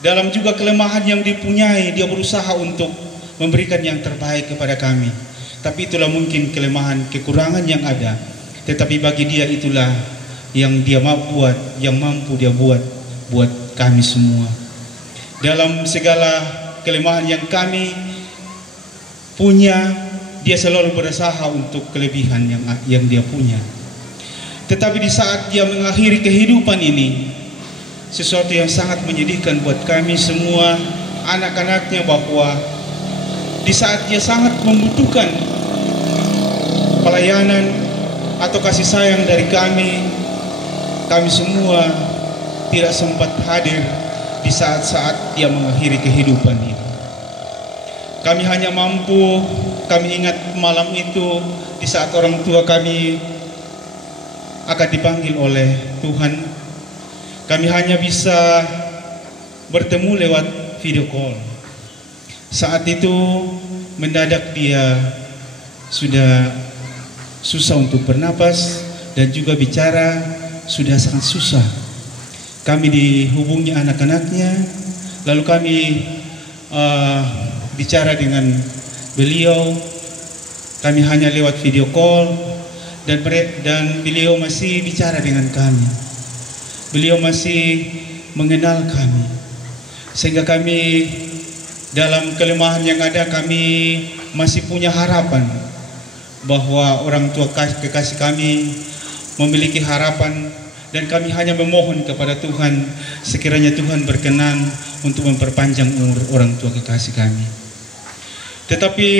dalam juga kelemahan yang dipunyai, dia berusaha untuk memberikan yang terbaik kepada kami. Tapi itulah mungkin kelemahan, kekurangan yang ada, tetapi bagi dia itulah yang dia mampu buat, yang mampu dia buat kami semua. Dalam segala kelemahan yang kami punya, dia selalu berusaha untuk kelebihan yang dia punya. Tetapi di saat dia mengakhiri kehidupan ini, sesuatu yang sangat menyedihkan buat kami semua anak-anaknya, bahwa di saat dia sangat membutuhkan pelayanan atau kasih sayang dari kami semua tidak sempat hadir di saat-saat dia mengakhiri kehidupan ini. Kami hanya mampu, kami ingat malam itu di saat orang tua kami akan dipanggil oleh Tuhan, kami hanya bisa bertemu lewat video call. Saat itu mendadak dia sudah susah untuk bernapas dan juga bicara sudah sangat susah. Kami dihubungi anak-anaknya, lalu kami bicara dengan beliau. Kami hanya lewat video call dan beliau masih bicara dengan kami. Beliau masih mengenal kami, sehingga kami dalam kelemahan yang ada, kami masih punya harapan bahwa orang tua kekasih kami memiliki harapan, dan kami hanya memohon kepada Tuhan sekiranya Tuhan berkenan untuk memperpanjang umur orang tua kekasih kami. Tetapi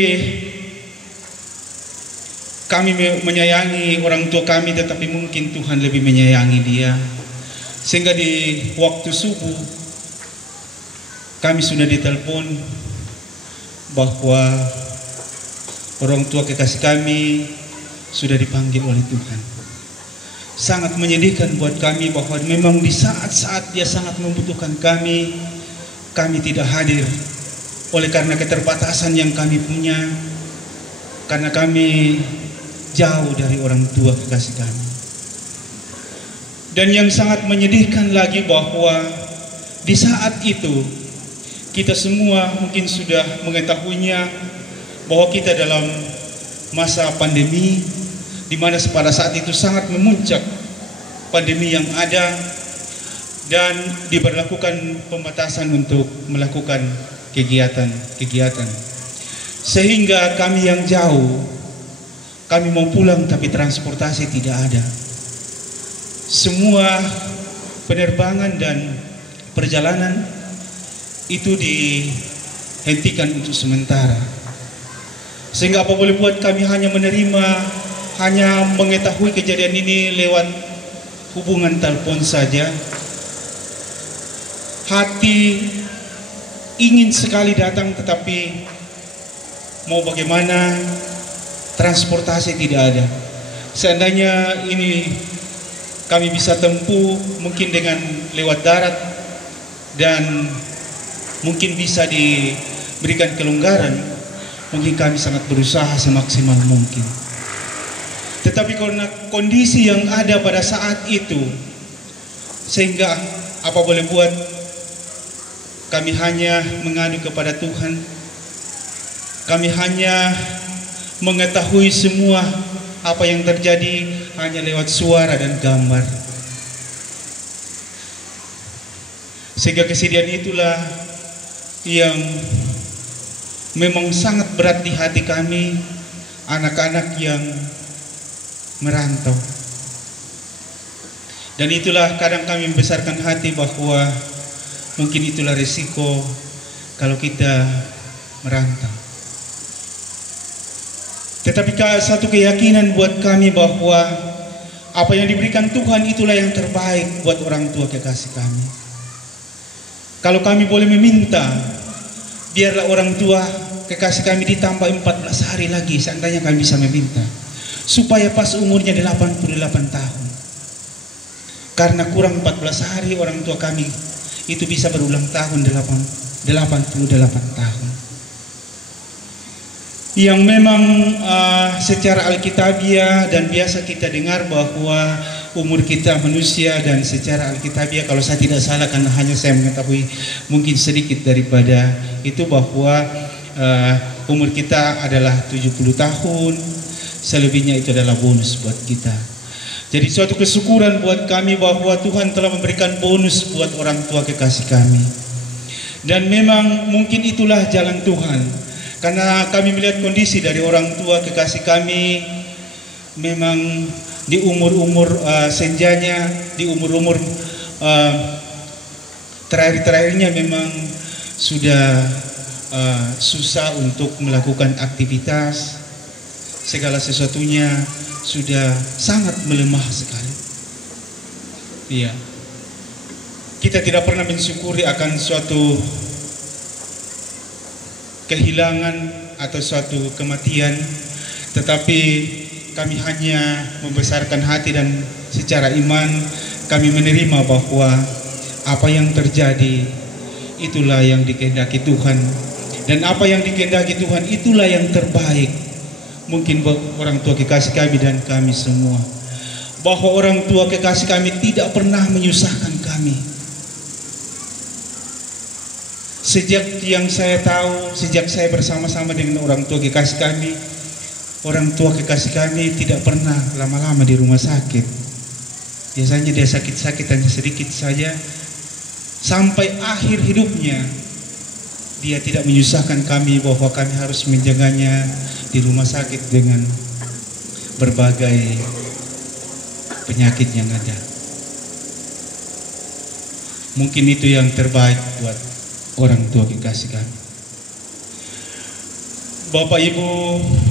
kami menyayangi orang tua kami, tetapi mungkin Tuhan lebih menyayangi dia, sehingga di waktu subuh kami sudah ditelepon bahwa orang tua kekasih kami sudah dipanggil oleh Tuhan. Sangat menyedihkan buat kami bahwa memang di saat-saat dia sangat membutuhkan kami tidak hadir oleh karena keterbatasan yang kami punya, karena kami jauh dari orang tua kekasih kami. Dan yang sangat menyedihkan lagi bahwa di saat itu kita semua mungkin sudah mengetahuinya bahwa kita dalam masa pandemi, di mana pada saat itu sangat memuncak pandemi yang ada dan diberlakukan pembatasan untuk melakukan kegiatan. Sehingga kami yang jauh, kami mau pulang tapi transportasi tidak ada. Semua penerbangan dan perjalanan itu dihentikan untuk sementara. Sehingga apa boleh buat, kami hanya mengetahui kejadian ini lewat hubungan telepon saja. Hati ingin sekali datang, tetapi mau bagaimana, transportasi tidak ada. Seandainya ini kami bisa tempuh mungkin dengan lewat darat dan mungkin bisa diberikan kelonggaran, mungkin kami sangat berusaha semaksimal mungkin. Tetapi karena kondisi yang ada pada saat itu, sehingga apa boleh buat, kami hanya mengadu kepada Tuhan. Kami hanya mengetahui semua apa yang terjadi hanya lewat suara dan gambar. Sehingga kesedihan itulah yang memang sangat berat di hati kami, anak-anak yang merantau. Dan itulah kadang kami membesarkan hati bahwa mungkin itulah risiko kalau kita merantau. Tetapi satu keyakinan buat kami bahwa apa yang diberikan Tuhan itulah yang terbaik buat orang tua kekasih kami. Kalau kami boleh meminta, biarlah orang tua kekasih kami ditambah 14 hari lagi, seandainya kami bisa meminta. supaya pas umurnya 88 tahun. Karena kurang 14 hari orang tua kami itu bisa berulang tahun 88 tahun. Yang memang secara alkitabiah dan biasa kita dengar bahwa umur kita manusia, dan secara alkitabiah kalau saya tidak salah, karena hanya saya mengetahui mungkin sedikit daripada itu, bahwa umur kita adalah 70 tahun, selebihnya itu adalah bonus buat kita. Jadi suatu kesyukuran buat kami bahwa Tuhan telah memberikan bonus buat orang tua kekasih kami. Dan memang mungkin itulah jalan Tuhan. Karena kami melihat kondisi dari orang tua kekasih kami, memang di umur-umur senjanya, di umur-umur terakhir-terakhirnya memang sudah susah untuk melakukan aktivitas, segala sesuatunya sudah sangat melemah sekali. Iya, kita tidak pernah mensyukuri akan suatu kehilangan atau suatu kematian, tetapi kami hanya membesarkan hati dan secara iman kami menerima bahwa apa yang terjadi itulah yang dikehendaki Tuhan, dan apa yang dikehendaki Tuhan itulah yang terbaik mungkin buat orang tua kekasih kami dan kami semua. Bahwa orang tua kekasih kami tidak pernah menyusahkan kami. Sejak yang saya tahu, sejak saya bersama-sama dengan orang tua kekasih kami, orang tua kekasih kami tidak pernah lama-lama di rumah sakit. Biasanya dia sakit-sakit hanya sedikit saja. Sampai akhir hidupnya dia tidak menyusahkan kami bahwa kami harus menjaganya di rumah sakit dengan berbagai penyakit yang ada. Mungkin itu yang terbaik buat orang tua kekasih kami. Bapak, Ibu,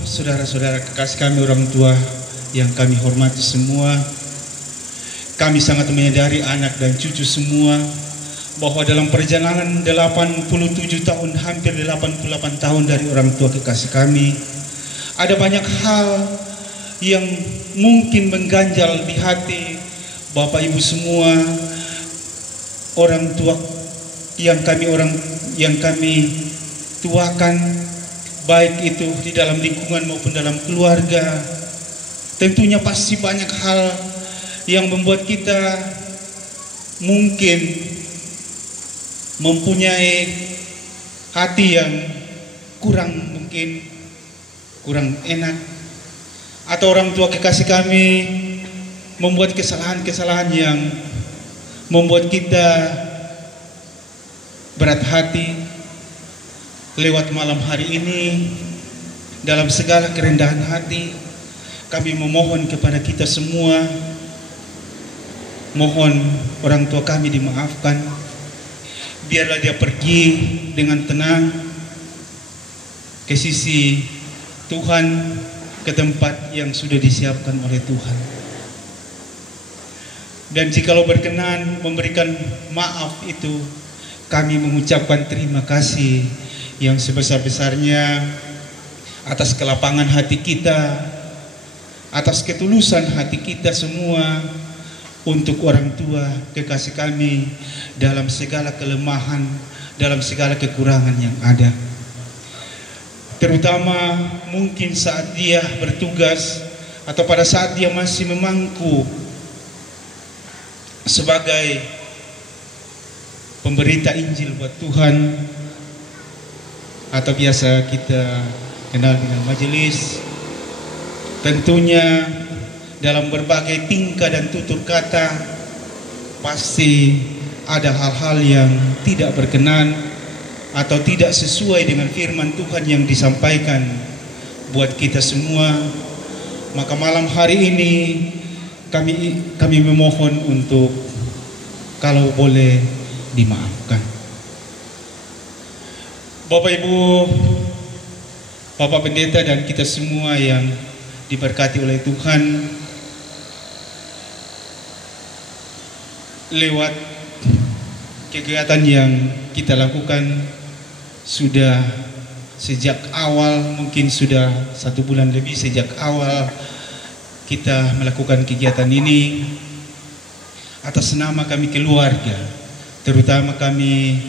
saudara-saudara kekasih kami, orang tua yang kami hormati semua, kami sangat menyadari anak dan cucu semua bahwa dalam perjalanan 87 tahun, hampir 88 tahun dari orang tua kekasih kami, ada banyak hal yang mungkin mengganjal di hati Bapak Ibu semua, orang tua yang kami tuakan, baik itu di dalam lingkungan maupun dalam keluarga. Tentunya pasti banyak hal yang membuat kita mungkin mempunyai hati yang kurang enak, atau orang tua kekasih kami membuat kesalahan-kesalahan yang membuat kita berat hati. Lewat malam hari ini, dalam segala kerendahan hati, kami memohon kepada kita semua, mohon orang tua kami dimaafkan. Biarlah dia pergi dengan tenang ke sisi Tuhan, ke tempat yang sudah disiapkan oleh Tuhan. Dan jikalau berkenan memberikan maaf itu, kami mengucapkan terima kasih yang sebesar-besarnya atas kelapangan hati kita, atas ketulusan hati kita semua untuk orang tua kekasih kami dalam segala kelemahan, dalam segala kekurangan yang ada. Terutama mungkin saat dia bertugas atau pada saat dia masih memangku sebagai pemberita Injil buat Tuhan, atau biasa kita kenal dengan majelis. Tentunya dalam berbagai tingkah dan tutur kata pasti ada hal-hal yang tidak berkenan atau tidak sesuai dengan firman Tuhan yang disampaikan buat kita semua. Maka malam hari ini kami memohon untuk kalau boleh dimaafkan. Bapak Ibu, Bapak Pendeta dan kita semua yang diberkati oleh Tuhan, lewat kegiatan yang kita lakukan sudah sejak awal, mungkin sudah 1 bulan lebih sejak awal kita melakukan kegiatan ini atas nama kami keluarga, terutama kami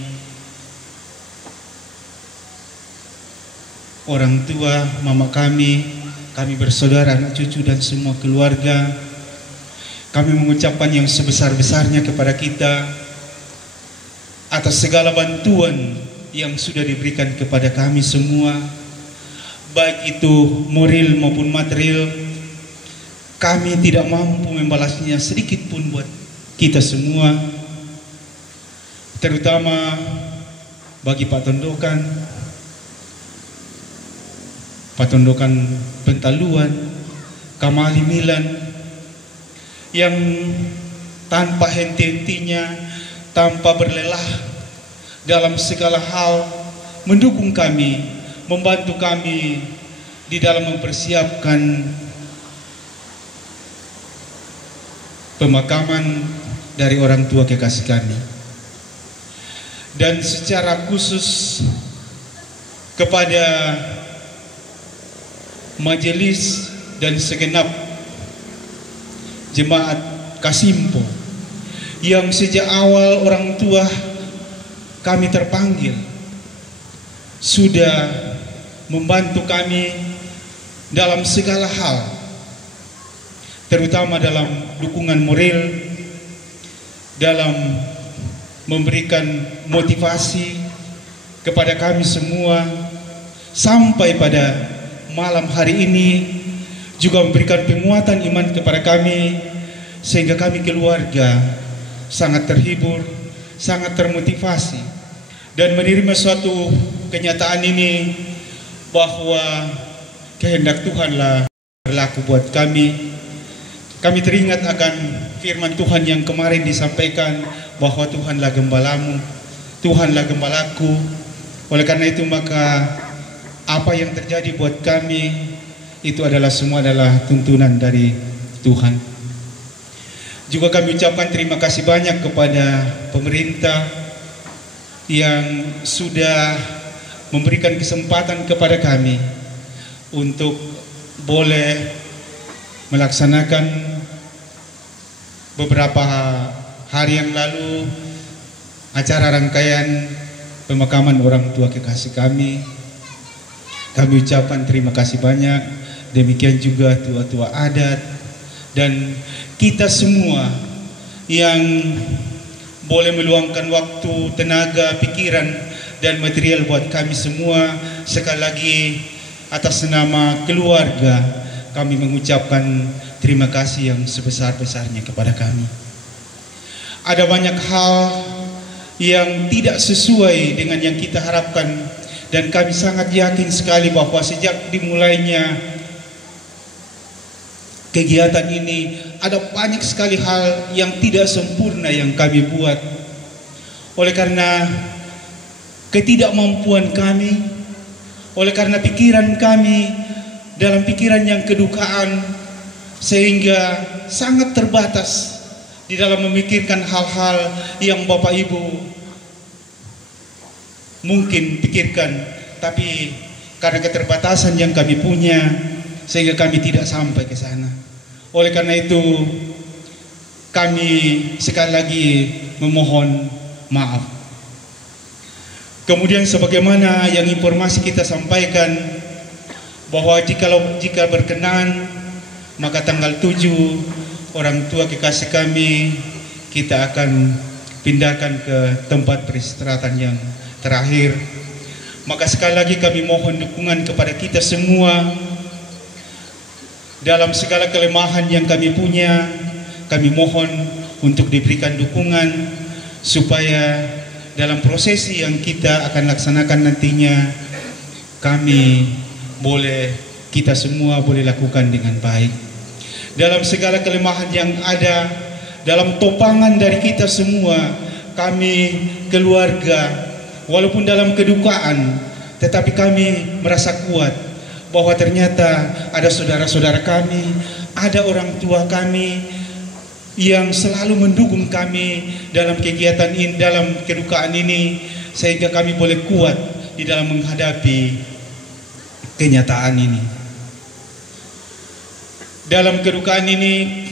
orang tua, mama kami bersaudara, anak cucu dan semua keluarga. Kami mengucapkan yang sebesar-besarnya kepada kita atas segala bantuan yang sudah diberikan kepada kami semua, baik itu moral maupun material. Kami tidak mampu membalasnya sedikit pun buat kita semua, terutama bagi Pak Tondokan Pentaluan, Kamali Milan, yang tanpa henti-hentinya, tanpa berlelah dalam segala hal mendukung kami, membantu kami di dalam mempersiapkan pemakaman dari orang tua kekasih kami. Dan secara khusus kepada majelis dan segenap jemaat Kasimpo yang sejak awal orang tua kami terpanggil sudah membantu kami dalam segala hal, terutama dalam dukungan moral, dalam memberikan motivasi kepada kami semua, sampai pada malam hari ini juga memberikan penguatan iman kepada kami, sehingga kami keluarga sangat terhibur, sangat termotivasi dan menerima suatu kenyataan ini bahwa kehendak Tuhanlah berlaku buat kami. Kami teringat akan firman Tuhan yang kemarin disampaikan bahwa Tuhanlah gembalamu, Tuhanlah gembalaku. Oleh karena itu maka apa yang terjadi buat kami itu semua adalah tuntunan dari Tuhan. Juga kami ucapkan terima kasih banyak kepada pemerintah yang sudah memberikan kesempatan kepada kami untuk boleh melaksanakan beberapa hari yang lalu acara rangkaian pemakaman orang tua kekasih kami. Kami ucapkan terima kasih banyak. Demikian juga tua-tua adat dan kita semua yang boleh meluangkan waktu, tenaga, pikiran dan material buat kami semua. Sekali lagi atas nama keluarga kami mengucapkan terima kasih yang sebesar-besarnya kepada kami. Ada banyak hal yang tidak sesuai dengan yang kita harapkan, dan kami sangat yakin sekali bahwa sejak dimulainya kegiatan ini ada banyak sekali hal yang tidak sempurna yang kami buat. Oleh karena ketidakmampuan kami, oleh karena pikiran kami dalam pikiran yang kedukaan, sehingga sangat terbatas di dalam memikirkan hal-hal yang Bapak Ibu mungkin pikirkan, tapi karena keterbatasan yang kami punya sehingga kami tidak sampai ke sana. Oleh karena itu kami sekali lagi memohon maaf. Kemudian sebagaimana yang informasi kita sampaikan bahwa jika berkenan maka tanggal 7 orang tua kekasih kami kita akan pindahkan ke tempat peristirahatan yang terakhir. Maka sekali lagi kami mohon dukungan kepada kita semua dalam segala kelemahan yang kami punya. Kami mohon untuk diberikan dukungan supaya dalam prosesi yang kita akan laksanakan nantinya kita semua boleh lakukan dengan baik. Dalam segala kelemahan yang ada, dalam topangan dari kita semua, kami keluarga walaupun dalam kedukaan, tetapi kami merasa kuat bahwa ternyata ada saudara-saudara kami, ada orang tua kami yang selalu mendukung kami dalam kegiatan ini, dalam kedukaan ini, sehingga kami boleh kuat di dalam menghadapi kenyataan ini. dalam kedukaan ini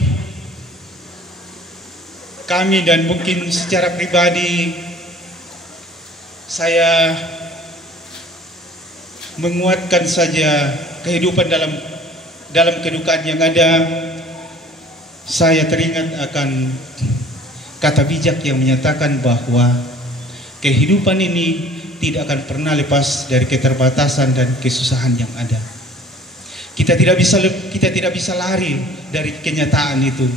kami dan mungkin secara pribadi saya menguatkan saja kehidupan dalam kedukaan yang ada. Saya teringat akan kata bijak yang menyatakan bahwa kehidupan ini tidak akan pernah lepas dari keterbatasan dan kesusahan yang ada. Kita tidak bisa lari dari kenyataan itu.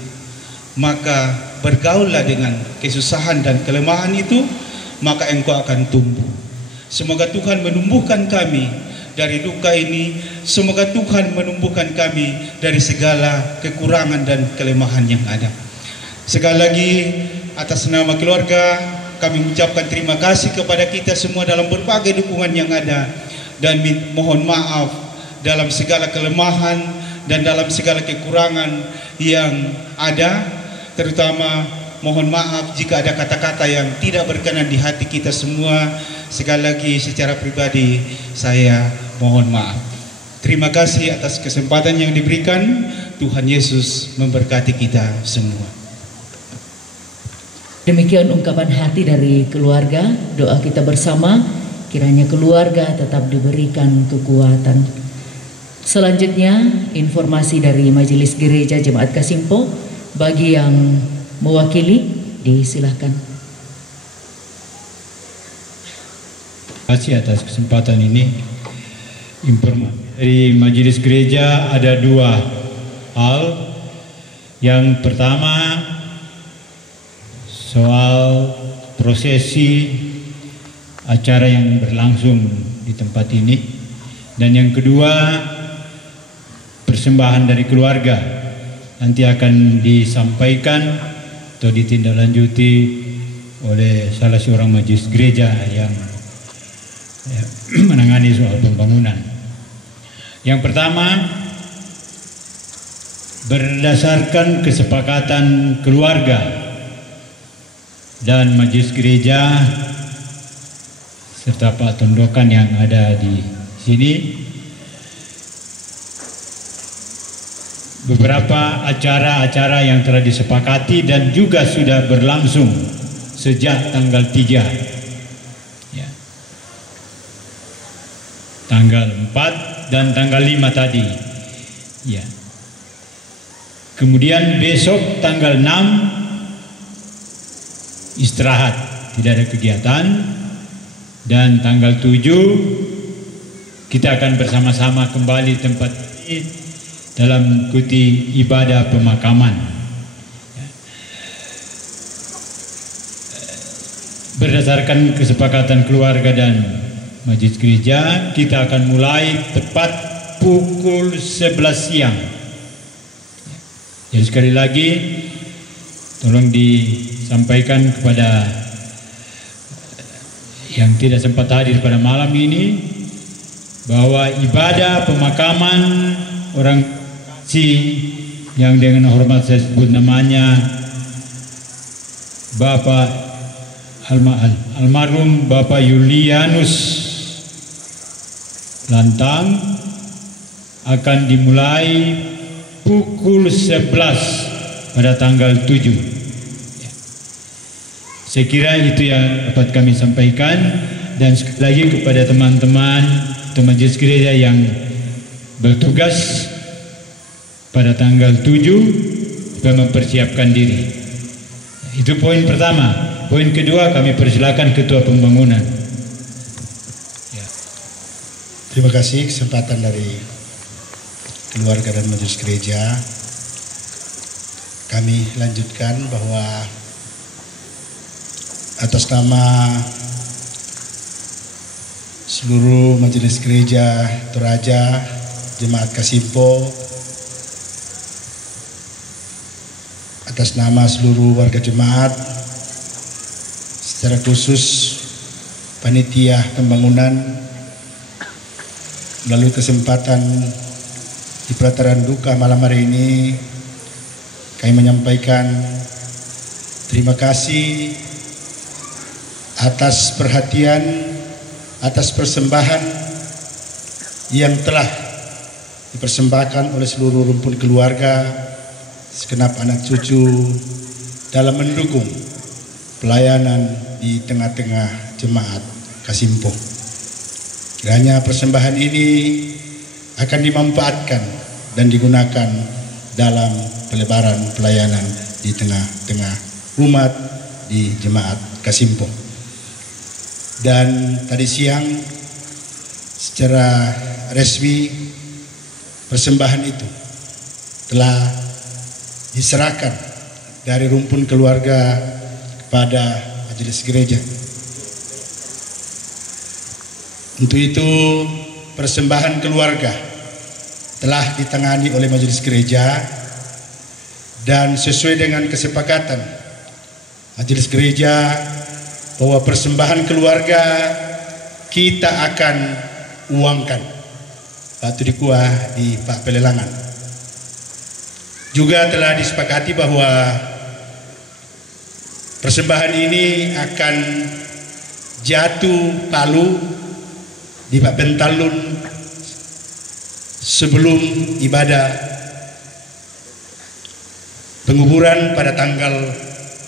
Maka bergaullah dengan kesusahan dan kelemahan itu, maka engkau akan tumbuh. Semoga Tuhan menumbuhkan kami dari duka ini. Semoga Tuhan menumbuhkan kami dari segala kekurangan dan kelemahan yang ada. Sekali lagi atas nama keluarga kami mengucapkan terima kasih kepada kita semua dalam berbagai dukungan yang ada, dan mohon maaf dalam segala kelemahan dan dalam segala kekurangan yang ada. Terutama mohon maaf jika ada kata-kata yang tidak berkenan di hati kita semua. Sekali lagi secara pribadi saya mohon maaf. Terima kasih atas kesempatan yang diberikan. Tuhan Yesus memberkati kita semua. Demikian ungkapan hati dari keluarga. Doa kita bersama, kiranya keluarga tetap diberikan kekuatan. Selanjutnya informasi dari Majelis Gereja Jemaat Kasimpo. Bagi yang mewakili, disilahkan. Terima kasih atas kesempatan ini. Informasi dari Majelis Gereja ada dua hal. Yang pertama soal prosesi acara yang berlangsung di tempat ini, dan yang kedua persembahan dari keluarga nanti akan disampaikan atau ditindaklanjuti oleh salah seorang majelis gereja yang menangani soal pembangunan. Yang pertama, berdasarkan kesepakatan keluarga dan majelis gereja serta Pak Tondokan yang ada di sini, beberapa acara-acara yang telah disepakati dan juga sudah berlangsung sejak tanggal 3 ya. Tanggal 4 dan tanggal 5 tadi ya. Kemudian besok tanggal 6 istirahat, tidak ada kegiatan, dan tanggal 7 kita akan bersama-sama kembali tempat ini dalam mengikuti ibadah pemakaman. Berdasarkan kesepakatan keluarga dan majelis gereja, kita akan mulai tepat pukul 11 siang. Jadi sekali lagi tolong disampaikan kepada yang tidak sempat hadir pada malam ini bahwa ibadah pemakaman orang yang dengan hormat saya sebut namanya Bapak almarhum Bapak Julianus Lantang akan dimulai pukul 11 pada tanggal 7. Saya kira itu yang dapat kami sampaikan, dan sekali lagi kepada teman-teman atau majelis gereja yang bertugas pada tanggal 7 supaya mempersiapkan diri. Itu poin pertama. Poin kedua, kami persilakan Ketua Pembangunan. Ya. Terima kasih kesempatan dari keluarga dan majelis gereja. Kami lanjutkan bahwa atas nama seluruh majelis gereja Toraja Jemaat Kasimpo, atas nama seluruh warga jemaat, secara khusus panitia pembangunan, melalui kesempatan di pelataran duka malam hari ini, kami menyampaikan terima kasih atas perhatian, atas persembahan yang telah dipersembahkan oleh seluruh rumpun keluarga, segenap anak cucu dalam mendukung pelayanan di tengah-tengah jemaat Kasimpo. Kiranya persembahan ini akan dimanfaatkan dan digunakan dalam pelebaran pelayanan di tengah-tengah umat di jemaat Kasimpo. Dan tadi siang secara resmi persembahan itu telah diserahkan dari rumpun keluarga kepada majelis gereja. Untuk itu persembahan keluarga telah ditangani oleh majelis gereja dan sesuai dengan kesepakatan majelis gereja bahwa persembahan keluarga kita akan uangkan waktu dikuah di Pak Pelelangan. Juga telah disepakati bahwa persembahan ini akan jatuh palu di Pak Bentalun sebelum ibadah penguburan pada tanggal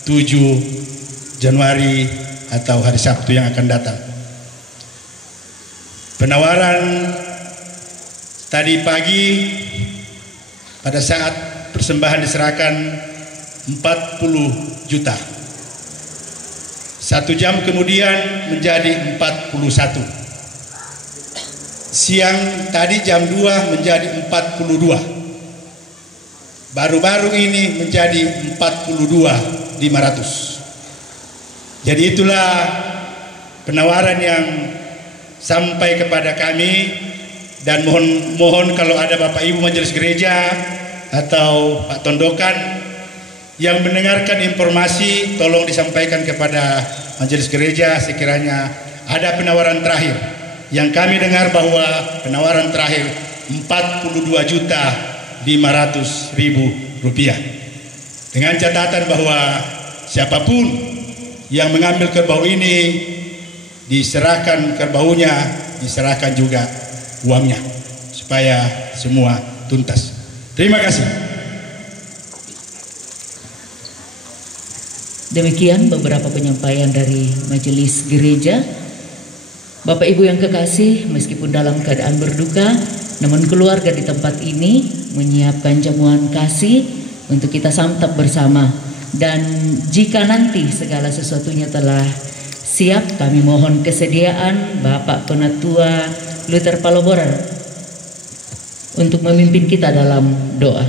7 Januari atau hari Sabtu yang akan datang. Penawaran tadi pagi pada saat persembahan diserahkan 40 juta. 1 jam kemudian menjadi 41. Siang tadi jam 2 menjadi 42. Baru-baru ini menjadi 42.500. Jadi itulah penawaran yang sampai kepada kami, dan mohon kalau ada Bapak Ibu majelis gereja atau Pak Tondokan yang mendengarkan informasi, tolong disampaikan kepada majelis gereja sekiranya ada penawaran terakhir. Yang kami dengar bahwa penawaran terakhir 42.500.000 rupiah. Dengan catatan bahwa siapapun yang mengambil kerbau ini diserahkan kerbaunya, diserahkan juga uangnya supaya semua tuntas. Terima kasih. Demikian beberapa penyampaian dari majelis gereja. Bapak Ibu yang kekasih, meskipun dalam keadaan berduka, namun keluarga di tempat ini menyiapkan jamuan kasih untuk kita santap bersama. Dan jika nanti segala sesuatunya telah siap, kami mohon kesediaan Bapak Penatua Luther Paloboran untuk memimpin kita dalam doa.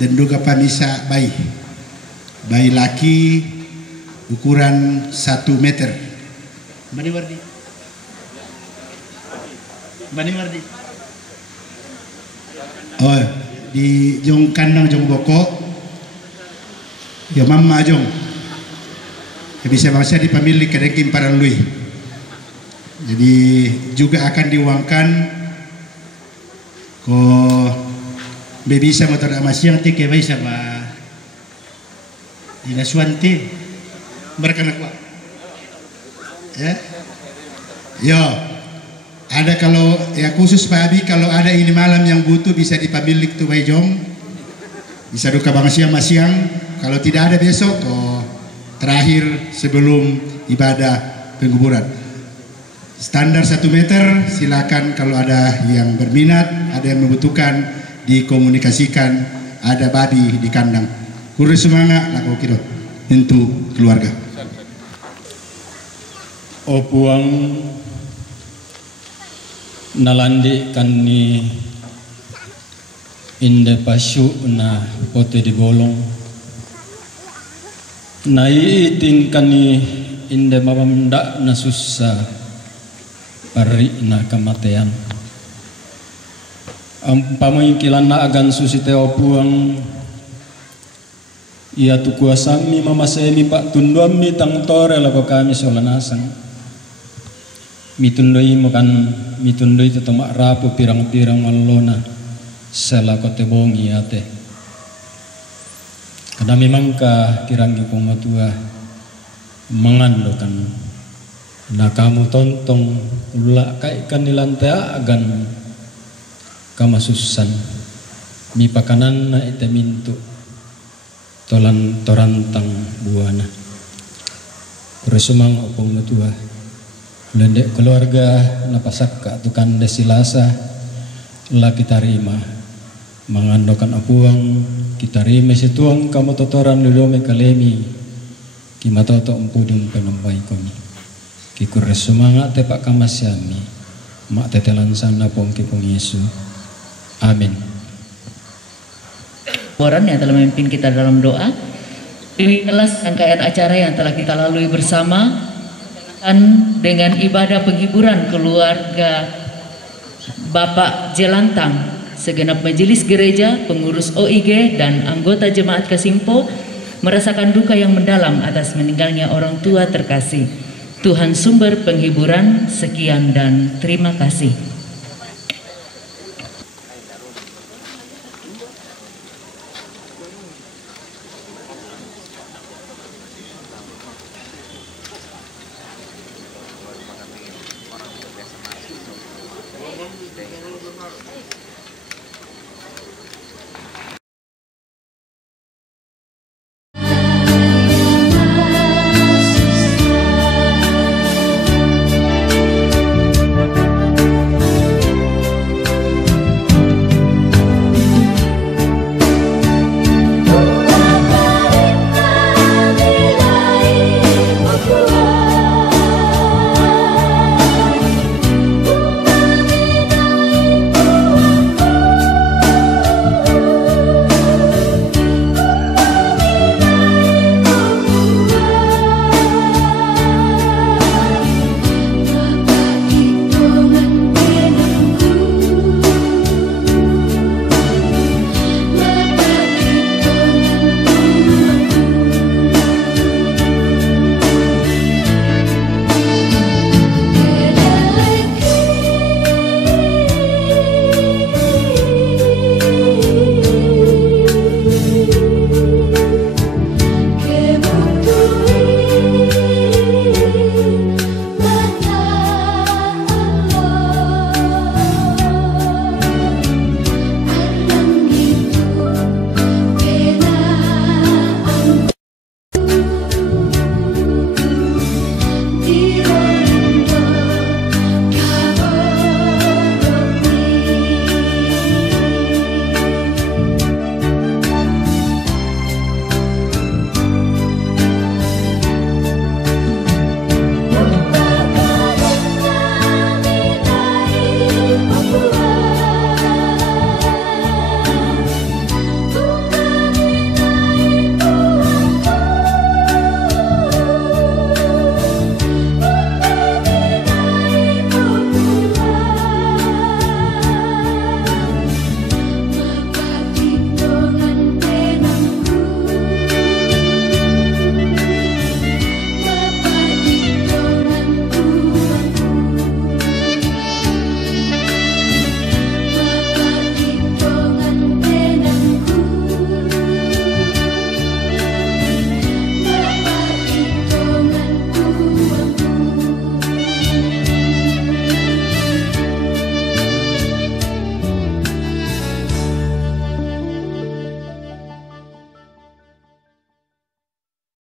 Dan juga pamisa bayi laki ukuran 1 meter. Bani Wardi. Oh, di jong kandang jong boko ya mama jong ya bisa bangsa di pemilik kadang paran lui, jadi juga akan diuangkan ko bisa motor amasiang ti ke bisa ba dinaswanti mereka nak ya yo. Ada kalau ya khusus Pak Abi, kalau ada ini malam yang butuh bisa dipamilik tuh Baijong, bisa duka bang siang, kalau tidak ada besok terakhir sebelum ibadah penguburan. Standar 1 meter, silakan kalau ada yang berminat, ada yang membutuhkan dikomunikasikan, ada babi di kandang. Kurus semangat laku kilo untuk keluarga. Opuang nalandi kani inde pasu na pote di bolong na itin kani inde mabamda na susah pari na kematian pamangkilan na agan susite opuang ia tu kuasami mamasemi Pak tunduami tang tore lako kami solanasang mitundoi makan mitundoi tetamak rapu pirang-pirang malona sela kote bongi ate kada memang ka kirangi pengatua mengandokan na kamu tontong ula kaikan nilantea agan kamasusan mi pakanan na itamintu tolan torantang buana resumang opong natua lendek keluarga napasakka tukan desilasa la kita rima mangandokan apuang kita rima situang kamu totoran lulome kalemi kimatoto empudung penampai kami kikur semangat tepak kamasyami mak tetelan sana pong kipong Yesu. Amin. Orang yang telah memimpin kita dalam doa, inilah rangkaian acara yang telah kita lalui bersama dan dengan ibadah penghiburan keluarga Bapak Jelantang, segenap majelis gereja, pengurus OIG dan anggota jemaat Kasimpo merasakan duka yang mendalam atas meninggalnya orang tua terkasih. Tuhan sumber penghiburan, sekian dan terima kasih.